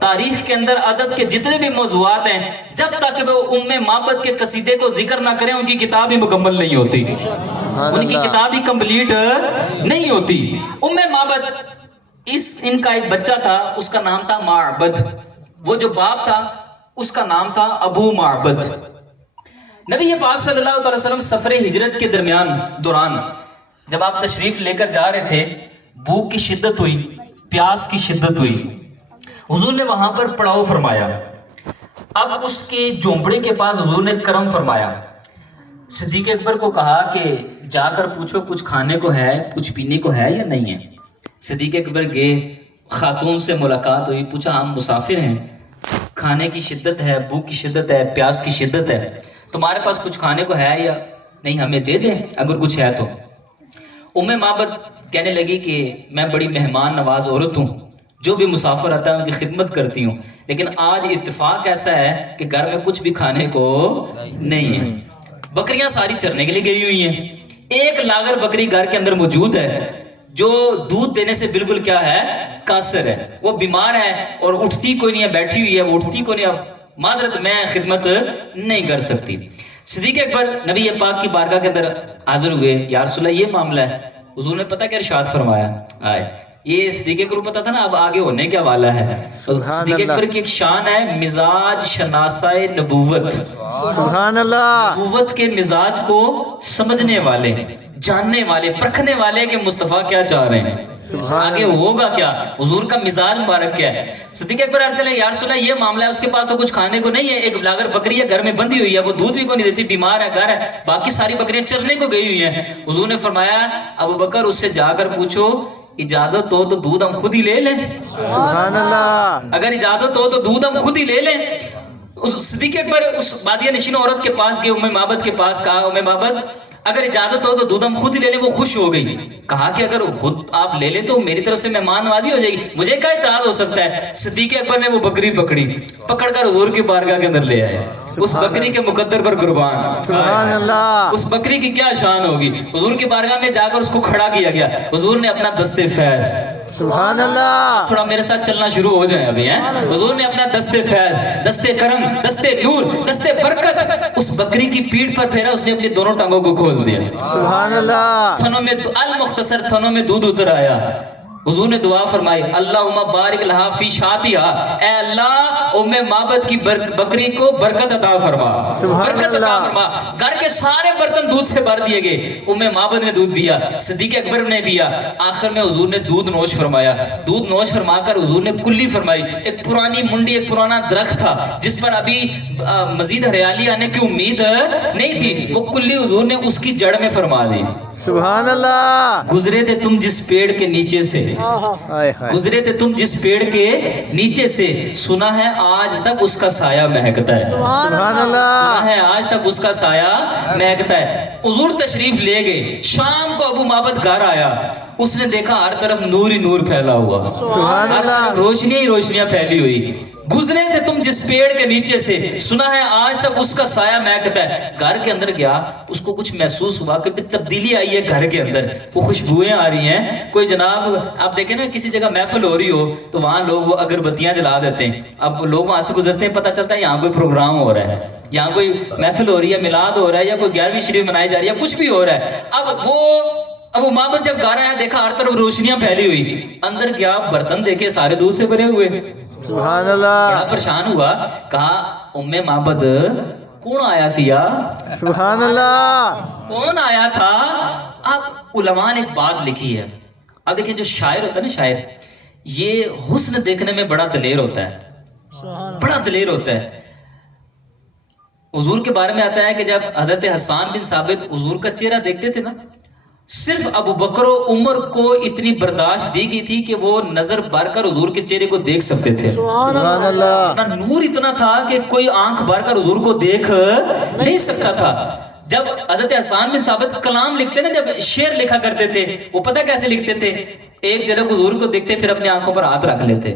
تاریخ کے اندر ادب کے جتنے بھی موضوعات ہیں, جب تک وہ ام معبد کے قصیدے کو ذکر نہ کریں ان کی کتاب ہی مکمل نہیں ہوتی, ان کی کتاب ہی کمپلیٹ نہیں ہوتی. ام معبد, ان کا ایک بچہ تھا, اس کا نام تھا معبد. وہ جو باپ تھا اس کا نام تھا ابو معبد. نبی پاک صلی اللہ علیہ وسلم سفر ہجرت کے دوران جب آپ تشریف لے کر جا رہے تھے, بھوک کی شدت ہوئی, پیاس کی شدت ہوئی. حضور نے وہاں پر پڑاؤ فرمایا. اب اس کے جھونپڑے کے پاس حضور نے کرم فرمایا. صدیق اکبر کو کہا کہ جا کر پوچھو کچھ کھانے کو ہے, کچھ پینے کو ہے یا نہیں ہے. صدیق اکبر گئے, خاتون سے ملاقات ہوئی, پوچھا ہم مسافر ہیں, کھانے کی شدت ہے, بھوک کی شدت ہے, پیاس کی شدت ہے, تمہارے پاس کچھ کھانے کو ہے یا نہیں, ہمیں دے دیں اگر کچھ ہے تو. ام معبد کہنے لگی کہ میں بڑی مہمان نواز عورت ہوں, جو بھی مسافر آتا ہے ان کی خدمت کرتی ہوں, لیکن آج اتفاق ایسا ہے کہ گھر میں کچھ بھی کھانے کو نہیں ہے. بکریاں ساری چرنے کے لیے گئی ہوئی ہیں, ایک لاغر بکری گھر کے اندر موجود ہے جو دودھ دینے سے بالکل کیا ہے, قاصر ہے. وہ بیمار ہے اور اٹھتی کوئی نہیں ہے, بیٹھی ہوئی ہے, وہ اٹھتی کوئی نہیں. اب معذرت, میں خدمت نہیں کر سکتی. صدیق اکبر نبی پاک کی بارگاہ کے اندر حاضر ہوئے. یا رسول اللہ یہ معاملہ ہے. حضور نے پتہ کیا ارشاد فرمایا, آئے یہ صدیق اکبر کو پتا تھا نا اب آگے ہونے کیا والا ہے. صدیق اکبر کی ایک شان ہے مزاج شناسہ نبوت. سبحان اللہ. نبوت کے مزاج کو سمجھنے والے, جاننے والے, پرکھنے والے کہ مصطفیٰ کیا چاہ رہے ہیں, آگے ہوگا کیا, حضور کا مزاج مبارک کیا ہے. صدیق اکبر عرض کرے یا رسول اللہ یہ معاملہ ہے, اس کے پاس تو کچھ کھانے کو نہیں ہے, ایک لاغر بکری ہے گھر میں بندھی ہوئی ہے, وہ دودھ بھی کو نہیں دیتی, بیمار ہے, گھر ہے, باقی ساری بکریاں چرنے کو گئی ہوئی ہیں. حضور نے فرمایا ابو بکر اس سے جا کر پوچھو اجازت ہو تو دودھ ہم خود ہی لے لیں. سبحان اللہ. اگر اجازت ہو تو دودھ ہم خود ہی لے لیں. صدیق اکبر اس بادیہ نشین عورت کے پاس گئے, ام معبد کے پاس, کہا ام معبد اگر اجازت ہو تو دودھ ہم خود ہی لے لیں. وہ خوش ہو گئی, کہا کہ اگر خود آپ لے لیں تو میری طرف سے مہمان نوازی ہو جائے گی, مجھے کیا اعتراض ہو سکتا ہے. صدیق اکبر نے وہ بکری پکڑ کر حضور کی بارگاہ کے اندر لے آئے. اس بکری کے مقدر پر قربان. سبحان اللہ. اس بکری کی کیا شان ہوگی. حضور کی بارگاہ میں جا کر اس کو کھڑا کیا گیا. حضور نے اپنا دستے فیض, سبحان اللہ. تھوڑا میرے ساتھ چلنا شروع ہو جائے ابھی ہیں. حضور نے اپنا دستے فیض, دستے کرم, دستے نور, دستے برکت اس بکری کی پیٹھ پر پھیرا. اس نے اپنی دونوں ٹانگوں کو کھول دیا. سبحان اللہ. تھنوں میں المختصر تھنوں میں دودھ اتر آیا. حضور نے دعا فرمائی اللہم بارک لہا فی شاتہا, اے اللہ ام معبد کی بکری کو برکت عطا فرما, برکت عطا فرما. گھر کے سارے برتن دودھ سے بھر دیے گئے. ام معبد نے دودھ پیا, صدیق اکبر نے پیا. آخر میں حضور نے دودھ نوش فرمایا. دودھ نوش فرما کر حضور نے کلی فرمائی. ایک پرانی منڈی, ایک پرانا درخت تھا جس پر ابھی مزید ہریالی آنے کی امید نہیں تھی, وہ کلی حضور نے اس کی جڑ میں فرما دی. سبحان اللہ. گزرے تھے تم جس پیڑ کے نیچے سے, گزرے تھے تم جس پیڑ کے نیچے سے, سنا ہے آج تک اس کا سایہ مہکتا ہے. سبحان اللہ. سنا ہے آج تک اس کا سایہ مہکتا ہے. حضور تشریف لے گئے. شام کو ابو معبد گھر آیا, اس نے دیکھا ہر طرف نور ہی نور پھیلا ہوا, سبحان اللہ. روشنیاں ہی روشنیاں پھیلی ہوئی. گزرے تھے تم جس پیڑ کے نیچے سے, سنا ہے آج تک اس کا سایہ مہکتا ہے. گھر کے اندر گیا, اس کو کچھ محسوس ہوا کہ تبدیلی آئی ہے گھر کے اندر, وہ خوشبوئیں آ رہی ہیں. کوئی جناب آپ دیکھیں نا کسی جگہ محفل ہو رہی ہو تو وہاں لوگ وہ اگربتیاں جلا دیتے ہیں. اب لوگ وہاں سے گزرتے ہیں, پتہ چلتا ہے یہاں کوئی پروگرام ہو رہا ہے, یہاں کوئی محفل ہو رہی ہے, میلاد ہو رہا ہے, یا کوئی 11ویں شریف منائی جا رہی ہے, کچھ بھی ہو رہا ہے. اب وہ معبد جب گھر آیا, دیکھا ہر طرف روشنیاں پھیلی ہوئی. اندر گیا, برتن دیکھے سارے دودھ سے بھرے ہوئے. سبحان اللہ. بڑا پریشان ہوا, کہا ام معبد کون آیا سیا, سبحان اللہ. کون آیا تھا. اب علماء نے ایک بات لکھی ہے. اب دیکھیں جو شاعر ہوتا ہے نا, شاعر یہ حسن دیکھنے میں بڑا دلیر ہوتا ہے, بڑا دلیر ہوتا ہے. حضور کے بارے میں آتا ہے کہ جب حضرت حسان بن ثابت حضور کا چہرہ دیکھتے تھے نا, صرف ابو بکر و عمر کو اتنی برداشت دی گئی تھی کہ وہ نظر بھر کر حضور کے چہرے کو دیکھ سکتے تھے. سبحان اللہ. نور اتنا تھا کہ کوئی آنکھ بھر کر حضور کو دیکھ نہیں سکتا تھا. جب حضرت حسان بن ثابت کلام لکھتے نا, جب شعر لکھا کرتے تھے, وہ پتہ کیسے لکھتے تھے, ایک جھلک حضور کو دیکھتے پھر اپنی آنکھوں پر ہاتھ رکھ لیتے,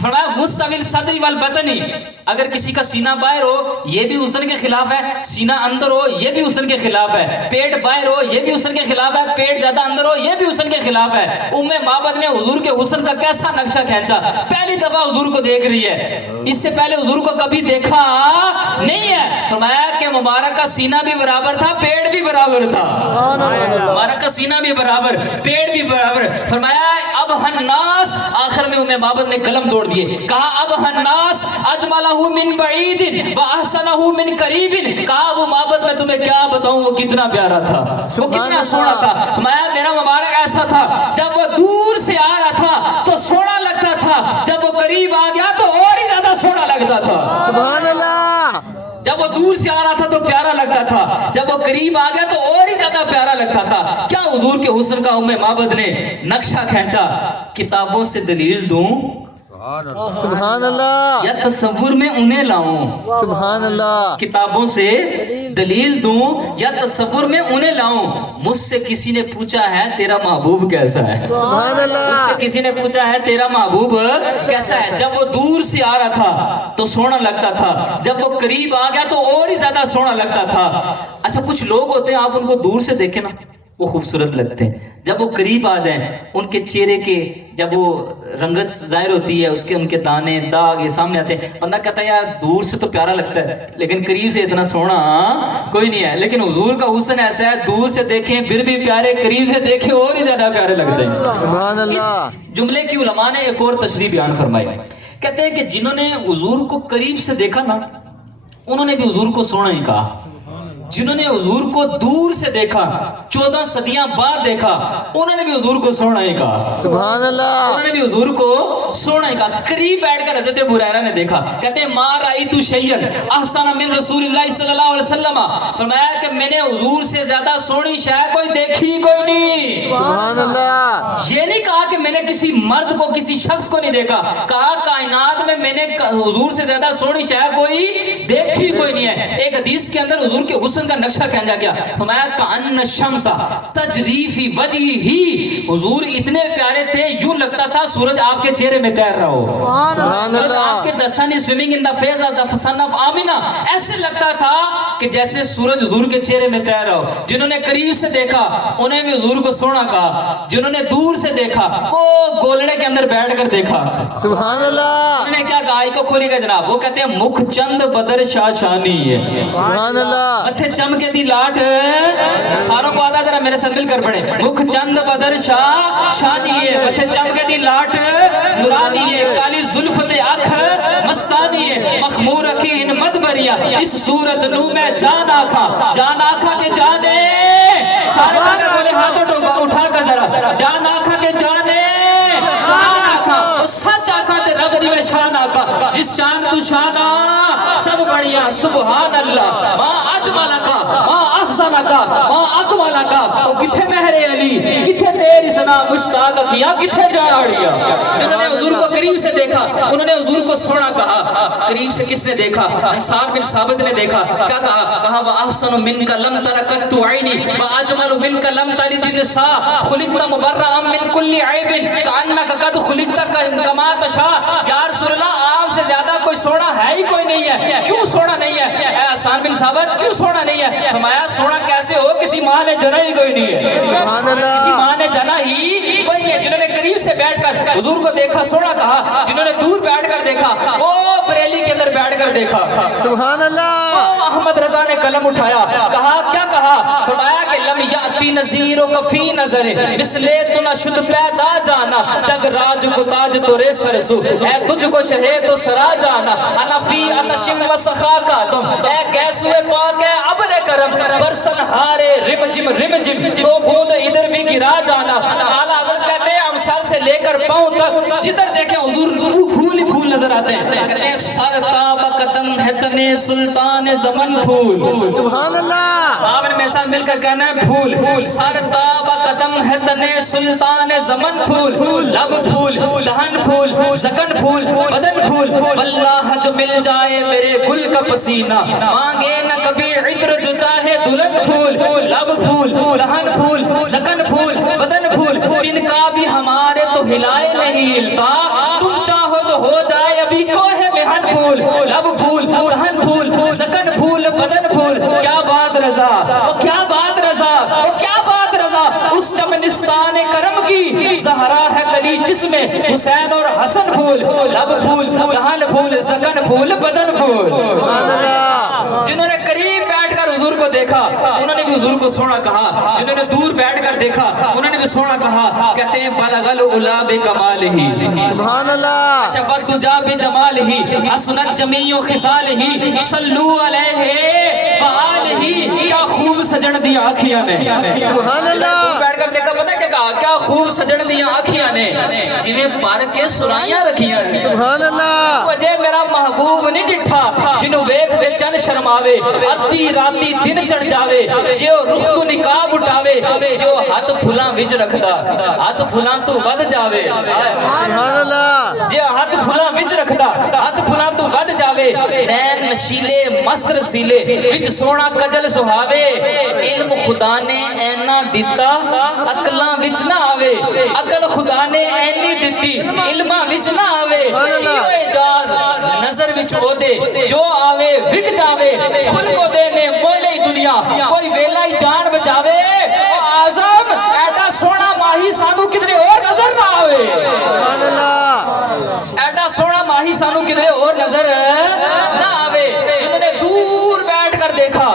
فرمایا مستویل صدری والبطنی، اگر کسی کا سینہ باہر ہو یہ بھی حسن کے خلاف ہے، سینہ اندر ہو یہ بھی حسن کے خلاف ہے، پیٹ باہر ہو یہ بھی حسن کے خلاف ہے، پیٹ زیادہ اندر ہو یہ بھی حسن کے خلاف ہے۔ ام معبد نے حضور کے حسن کا کیسا نقشہ کھینچا، پہلی دفعہ حضور کو دیکھ رہی ہے، اس سے پہلے حضور کو کبھی دیکھا نہیں ہے۔ فرمایا کہ مبارک کا سینہ بھی برابر تھا، پیٹ بھی برابر تھا، مبارک کا سینہ بھی برابر، پیٹ بھی برابر۔ فرمایا اب الناس، آخر میں ام معبد نے قلم توڑ دیے، کہا اب الناس اجملہ من بعید واحسنہ من قریب، کہا ابو معبد میں تمہیں کیا بتاؤں وہ کتنا پیارا تھا، وہ کتنا سونا تھا۔ فرمایا میرا مبارک ایسا تھا جب وہ دور سے آ رہا تھا تو سونا لگتا تھا، جب وہ قریب آ گیا تو اور ہی زیادہ سونا لگتا تھا۔ سبحان اللہ، جب وہ دور سے آ رہا تھا تو پیارا لگتا تھا، جب وہ قریب آ گیا تو اور ہی زیادہ پیارا لگتا تھا۔ کیا حضور کے حسن کا ام معبد نے نقشہ کھینچا؟ کتابوں سے دلیل دوں سبحان اللہ، سبحان اللہ، یا تصور میں انہیں لاؤں؟ سبحان اللہ، کتابوں سے دلیل دوں یا تصور میں انہیں لاؤں؟ مجھ سے کسی نے پوچھا ہے تیرا محبوب کیسا ہے، سبحان مجھ سے اللہ، کسی نے پوچھا ہے تیرا محبوب کیسا ہے۔ جب وہ دور سے آ رہا تھا تو سونا لگتا تھا، جب وہ قریب آ گیا تو اور ہی زیادہ سونا لگتا تھا۔ اچھا کچھ لوگ ہوتے ہیں آپ ان کو دور سے دیکھیں نا وہ خوبصورت لگتے ہیں، جب وہ قریب آ جائیں ان کے چہرے کے جب وہ رنگت ظاہر ہوتی ہے، اس کے ان کے دانے داغ یہ سامنے آتے ہیں، بندہ کہتا ہے یار دور سے تو پیارا لگتا ہے لیکن قریب سے اتنا سونا کوئی نہیں ہے۔ لیکن حضور کا حسن ایسا ہے دور سے دیکھیں پھر بھی پیارے، قریب سے دیکھیں اور ہی زیادہ پیارے لگتے ہیں۔ سبحان اللہ، اس جملے کی علماء نے ایک اور تشریح بیان فرمائی، کہتے ہیں کہ جنہوں نے حضور کو قریب سے دیکھا نا انہوں نے بھی حضور کو سونا ہی کہا، جنہوں نے حضور کو دور سے دیکھا 14 صدیاں بعد دیکھا انہوں نے بھی حضور کو سونا ہی کہا، سبحان اللہ، انہوں نے بھی حضور کو سونا ہی کہا۔ قریب بیٹھ کر حضرت ابو ہریرہ نے دیکھا، کہتے ہیں ما رأیت شیئا احسن من رسول اللہ صلی اللہ علیہ وسلم، فرمایا کہ میں نے حضور سے زیادہ سونی شے کوئی دیکھی کوئی نہیں۔ سبحان اللہ، یہ نہیں کہا کہ میں نے کسی مرد کو کسی شخص کو نہیں دیکھا، کہا کائنات میں میں نے حضور سے زیادہ سونی شے کوئی دیکھی کوئی نہیں ہے۔ ایک حدیث کے اندر حضور کے حسن کا نقشہ کھینچا گیا، فرمایا کأن الشمس تجری فی وجہہ، حضور اتنے پیارے تھے یوں لگتا تھا سورج آپ کے چہرے میں تیر رہا ہو، سبحان سورج اللہ، آپ کے the sun is swimming in the face of the son of آمینہ، ایسے لگتا تھا کہ جیسے سورج حضور کے چہرے میں تیر رہا ہو۔ جنہوں نے قریب سے دیکھا انہیں بھی حضور کو سونا کہا، جنہوں نے دور سے دیکھا وہ گولڑے کے اندر بیٹھ کر دیکھا، سبحان اللہ، انہوں نے کیا کہا کو کھولی گا جناب، وہ کہتے ہیں مکھ چند بدر شاہ شانی ہے، سبحان اللہ، متھے چمکے دی لاٹ، ساروں کو آدھا ذرا میرے ساتھ مل کر پڑھیں، مکھ چند بدر شاہ شانی ہے، متھے چمکے دی لاٹ نورانی ہے، کالی زلفت اکھ مستانی ہے، مخمور کی ان مدبریہ اس صورت نو میں جان آکھا کے جانے، سارے باتیں بولے ہاتھوں اٹھا کر ذرا، جان آکھا کے جانے، جان آکھا سچ آکھا تے رب دی میں شان آکھا، جس شان تو شانہ سب بڑھیا، سبحان اللہ، ماں اجمالہ کا ماں احسنہ کا ماں اکمالہ کا، وہ کتھے مہر علی کتھے تیری سنا مشتاق کیا کتھے جاڑیا۔ جنہوں نے حضور کو قریب سے دیکھا انہوں نے حضور کو سونا کہا۔ قریب سے کس نے دیکھا؟ انصار بن ثابت نے دیکھا، کیا کہا؟ کہا وَأَحْسَنُ مِنْكَ لَمْ تَرَ قَطُّ عَيْنِي وَأَجْمَلُ مِنْكَ لَمْ تَلِدِ النِّسَاءُ خُلِقْتَ مُبَرَّأً مِنْ كُلِّ عَيْبٍ كَأَنَّكَ قَدْ خُلِقْتَ كَمَا تَشَاءُ۔ یا رسول اللہ آپ سے زیادہ کوئی سونا ہے ہی کوئی نہیں ہے، کیوں سونا نہیں ہے؟ اے حسان بن ثابت کیوں سونا نہیں ہے؟ فرمایا سونا کیسے ہو، کسی ماں نے جنا ہی کوئی نہیں ہے، سبحان اللہ، کسی ماں نے جنا ہی کوئی نہیں ہے۔ جنہوں نے قریب سے بیٹھ کر حضور کو دیکھا سونا کہا، جنہوں نے دور بیٹھ کر دیکھا وہ بریلی کے اندر بیٹھ کر دیکھا۔ سبحان اللہ، احمد رضا نے قلم اٹھایا، کہا کیا کہا؟ فرمایا کہ لم یاتی نذیرک فی نظر مثلے تو نہ شد پیدا جانا، جگ راج کو تاج تو رے سرزو اے تجھ کو چہے تو سرا جانا، انا فی انشم و سخا کا تم اے کیسوے پاک ہے ابر کرم، برسن ہارے رم جم تو بوند ادھر بھی گرا جانا۔ اعلیٰ حضرت کہتے ہیں ہم سر سے لے کر پاؤں تک جدھر دیکھیں حضور پھول ہی پھول نظر آتے ہیں، کہتے ہیں سر تاب قدم ہے تنے سلطان زمن پھول، سبحان اللہ، آپ نے میرے ساتھ مل کر کہنا ہے پھول، سر تاب قدم ہے تنے سلطان زمن پھول، لب پھول، دہن پھول، زکن پھول، بدن پھول، واللہ جو مل جائے میرے گل کا پسینہ، مانگے نہ کبھی عطر جو چاہے دلہن پھول، لب پھول، دہن پھول، زکن پھول، بدن پھول، ان کا بھی ہمارے تو ہلائے نہیں ہلتا، تم چاہو تو ہو جائے پھول لب پھول دہن پھول سکن پھول بدن پھول کیا بات رضا وہ کیا بات رضا وہ کیا بات رضا اس چمنستان کرم کی زہرا ہے کلی جس میں حسین اور حسن پھول لب پھول دہن پھول سکن پھول بدن پھول سبحان اللہ جنہوں نے قریب بیٹھ کر حضور کو دیکھا انہوں نے بھی حضور کو سونا کہا جنہوں نے دور بیٹھ کر دیکھا انہوں نے بھی سونا کہا کہتے ہیں بلغ العلا بکمالہ سبحان اللہ شفت تجا بجمالہ حسنت جمیع خصالہ صلو علیہ وآلہ کیا خوب سجن دی آنکھیاں نے سبحان اللہ بیٹھ کر دیکھا پتہ کیا کہا کیا خوب سجن دی آنکھیاں نے جنہیں پار کے سرائیاں رکھیاں نے سبحان اللہ وجہ میرا محبوب نہیں ڈٹھا جنہوں ویک دے چند شرماوے ادھی راتی دن چڑھ جاوے جو رخ تو نکاب اٹھاوے جو ہاتھ پھلاں وچ رکھدا ہاتھ پھلاں تو ود جاوے سبحان اللہ جو ہاتھ پھلاں وچ رکھدا ہاتھ پھلاں تو ود جاوے نین نشیلے مست رسیلے وچ سونا کجل سہاوے علم خدا نے اینا دیتا عقلاں وچ نہ آوے عقل خدا نے اینی دیتی علماں وچ نہ آوے کیوں اعجاز نظر وچ ہو دے جو آوے وک جاوے خود کو دینے مولے دنیا کوئی ویلا ہی جان بچاوے آزم ایڈا سونا ماہی سانو کدھرے اور نظر نہ آوے سبحان اللہ ایڈا سونا ماہی سانو کدھرے اور نظر نہ آوے جنہوں نے دور بیٹھ کر دیکھا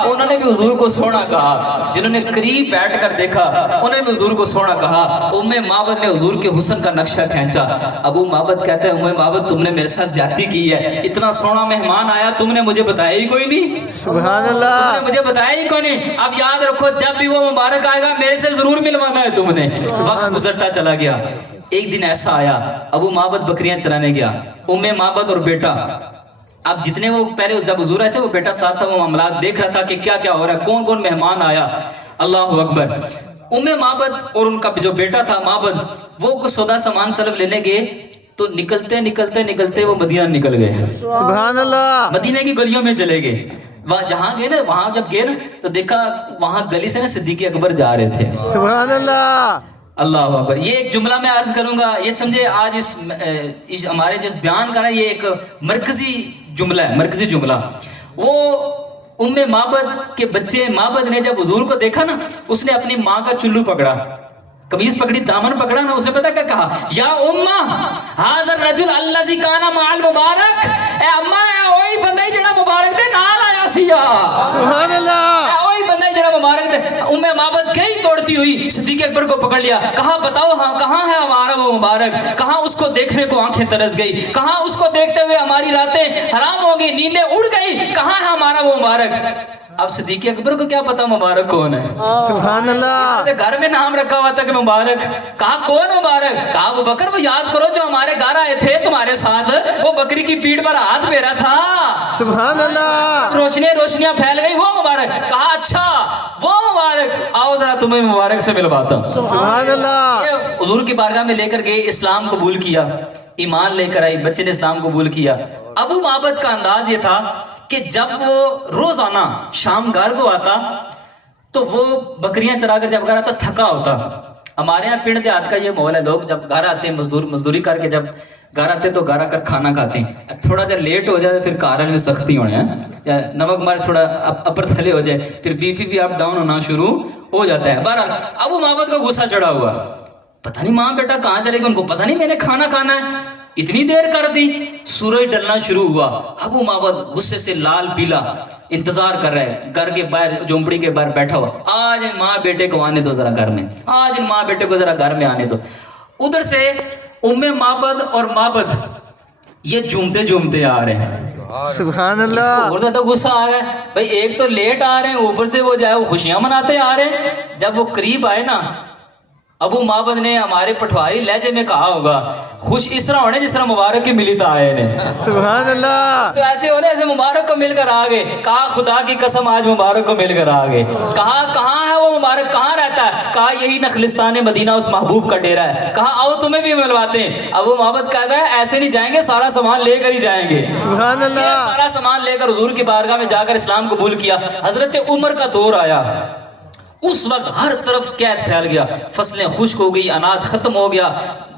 انہوں نے بھی حضور کو سونا کہا جنہوں نے قریب بیٹھ کر دیکھا انہوں نے بھی حضور کو سونا کہا ام معبد نے حضور کے حسن کا نقشہ کھینچا ابو معبد کہتا ہے ام معبد تم نے میرے ساتھ زیادتی کی ہے اتنا سونا مہمان آیا تم نے مجھے بتایا ہی کوئی نہیں سبحان تم اللہ نے مجھے بتایا ہی کوئی نہیں اب یاد رکھو جب بھی وہ مبارک آئے گا میرے سے ضرور ملوانا ہے تم نے وقت گزرتا چلا گیا ایک دن ایسا آیا ابو معبد بکریاں چرانے گیا ام معبد اور بیٹا اب جتنے وہ پہلے جب حضور آئے تھے وہ بیٹا ساتھ تھا وہ معاملات دیکھ رہا تھا کہ کیا کیا ہو رہا ہے کون کون مہمان آیا اللہ اکبر ام معبد اور ان کا جو بیٹا تھا معبد وہ سودا سامان سلب لینے گئے تو نکلتے نکلتے نکلتے وہ مدینہ نکل گئے سبحان اللہ مدینہ کی گلیوں میں چلے گئے وہاں جہاں گئے نا وہاں جب گئے نا تو دیکھا وہاں گلی سے نا صدیق اکبر جا رہے تھے سبحان اللہ اللہ اکبر یہ ایک جملہ میں عرض کروں گا یہ سمجھے آج اس ہمارے جو بیان کا نا یہ ایک مرکزی جملہ ہے مرکزی جملہ وہ ام معبد کے بچے معبد نے جب حضور کو دیکھا نا اس نے اپنی ماں کا چلو پکڑا قمیض پکڑی دامن پکڑا نا اسے پتا کیا کہا یا امہ حاضر رجل الذی کان مع المبارک اے اماں اے وہی بندہ جڑا مبارک دے نال آیا سیا سبحان اللہ اے وہی بندہ جڑا مبارک دے ام معبد کہیں توڑتی ہوئی صدیق اکبر کو پکڑ لیا کہا بتاؤ ہاں کہاں ہے ہمارا وہ مبارک کہاں اس کو دیکھنے کو آنکھیں ترس گئی کہاں اس کو دیکھتے ہوئے ہماری راتیں حرام ہو گئی نیندیں اڑ گئی کہاں ہے ہمارا وہ مبارک اب صدیق اکبر کو کیا پتا مبارک کون ہے سبحان اللہ گھر میں نام رکھا ہوا تھا کہ مبارک کہا کون مبارک کہا ابو بکر وہ یاد کرو جو ہمارے گھر آئے تھے تمہارے ساتھ وہ بکری کی پیٹھ پر ہاتھ پھیرا تھا سبحان اللہ روشنیاں پھیل گئی وہ مبارک کہا اچھا وہ مبارک آؤ ذرا تمہیں مبارک سے ملواتا ہوں سبحان اللہ حضور کی بارگاہ میں لے کر گئے اسلام قبول کیا ایمان لے کر آئی بچے نے اسلام قبول کیا ابو معبد کا انداز یہ تھا کہ جب وہ روزانہ شام گھر کو آتا تو وہ بکریاں چرا کر جب گھر آتا تھکا ہوتا ہمارے یہاں پنڈ دیہات کا یہ ماحول ہے لوگ جب گھر آتے ہیں مزدوری کر کے جب گھر آتے تو گھر آ کر کھانا کھاتے ہیں تھوڑا جا لیٹ ہو جائے پھر کارن میں سختی ہونے ہیں یا نمک مرچ تھوڑا اپر تھلے ہو جائے پھر بی پی بھی اپ ڈاؤن ہونا شروع ہو جاتا ہے بہرحال ابو معبد کا غصہ چڑھا ہوا پتہ نہیں ماں بیٹا کہاں چلے گئے ان کو پتہ نہیں میں نے کھانا کھانا ہے اتنی دیر کر دی سورج ڈلنا شروع ہوا ابو معبد غصے سے لال پیلا انتظار کر رہے ہیں گھر کے باہر جھونپڑی کے باہر بیٹھا ہوا آج ان ماں بیٹے کو آنے دو ذرا گھر میں آج ان ماں بیٹے کو ذرا گھر میں آنے دو ادھر سے ام معبد اور معبد یہ جھومتے جھومتے آ رہے ہیں سبحان اللہ اور زیادہ غصہ آ رہا ہے بھائی ایک تو لیٹ آ رہے ہیں اوپر سے وہ جائے وہ خوشیاں مناتے آ رہے ہیں جب وہ قریب آئے نا ابو معبد نے ہمارے پٹواری لہجے میں کہا ہوگا خوش اس طرح ہونے جس طرح مبارک کے ملی تھا آئے نے سبحان اللہ تو ایسے ہونے ایسے مبارک کو مل کر آ گئے کہا خدا کی قسم آج مبارک کو مل کر آ گئے کہا کہاں ہے وہ مبارک کہاں رہتا ہے کہا یہی نخلستان مدینہ اس محبوب کا ڈیرا ہے کہا آؤ تمہیں بھی ملواتے ہیں ابو معبد کہہ گئے ایسے نہیں جائیں گے سارا سامان لے کر ہی جائیں گے سبحان اللہ سارا سامان لے کر حضور کی بارگاہ میں جا کر اسلام قبول کیا حضرت عمر کا دور آیا اس وقت ہر طرف قید پھیل گیا، فصلیں خشک ہو گئی، اناج ختم ہو گیا،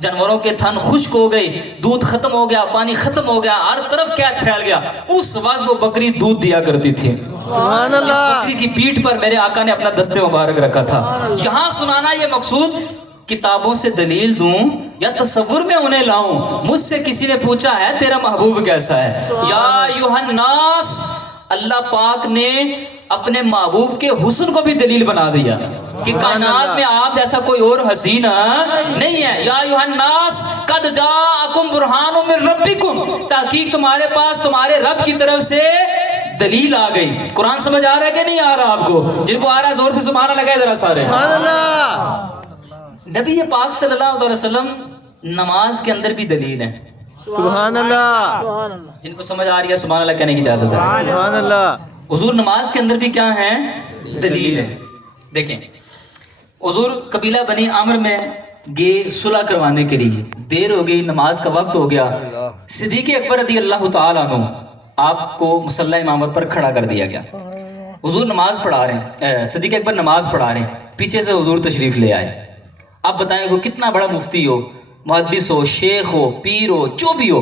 جانوروں کے تھن خشک ہو گئی، دودھ ختم ہو گیا، پانی ختم ہو گیا، ہر طرف قید پھیل گیا۔ اس وقت وہ بکری دودھ دیا کرتی تھی، سبحان اس اللہ، بکری کی پیٹھ پر میرے آقا نے اپنا دستے مبارک رکھا تھا۔ یہاں سنانا یہ مقصود کتابوں سے دلیل دوں یا تصور میں انہیں لاؤں؟ مجھ سے کسی نے پوچھا ہے تیرا محبوب کیسا ہے؟ یا ایھا الناس، اللہ پاک نے اپنے محبوب کے حسن کو بھی دلیل بنا دیا کہ کائنات میں آپ جیسا کوئی اور حسین نہیں ہے۔ یا ایھا الناس قد جاءکم برہان من ربکم، تحقیق تمہارے پاس تمہارے رب کی طرف سے دلیل آ گئی۔ قرآن سمجھ آ رہا ہے کہ نہیں آ رہا آپ کو؟ جن کو آ رہا ہے زور سے سبحان اللہ لگائے ذرا سارے۔ سبحان اللہ، نبی پاک صلی اللہ علیہ وسلم نماز کے اندر بھی دلیل ہے۔ سبحان اللہ، سبحان اللہ، جن کو سمجھ آ رہی ہے سبحان اللہ کہنے کی اجازت ہے۔ سبحان اللہ، حضور نماز کے اندر بھی کیا ہے؟ دلیل ہے۔ دیکھیں حضور قبیلہ بنی عامر میں گئے صلح کروانے کے لیے، دیر ہو گئی، نماز کا وقت ہو گیا، صدیق اکبر رضی اللہ تعالیٰ عنہ آپ کو مصلی امامت پر کھڑا کر دیا گیا۔ حضور نماز پڑھا رہے ہیں، صدیق اکبر نماز پڑھا رہے ہیں، پیچھے سے حضور تشریف لے آئے۔ اب بتائیں وہ کتنا بڑا مفتی ہو، محدث ہو، شیخ ہو، پیر ہو، جو بھی ہو،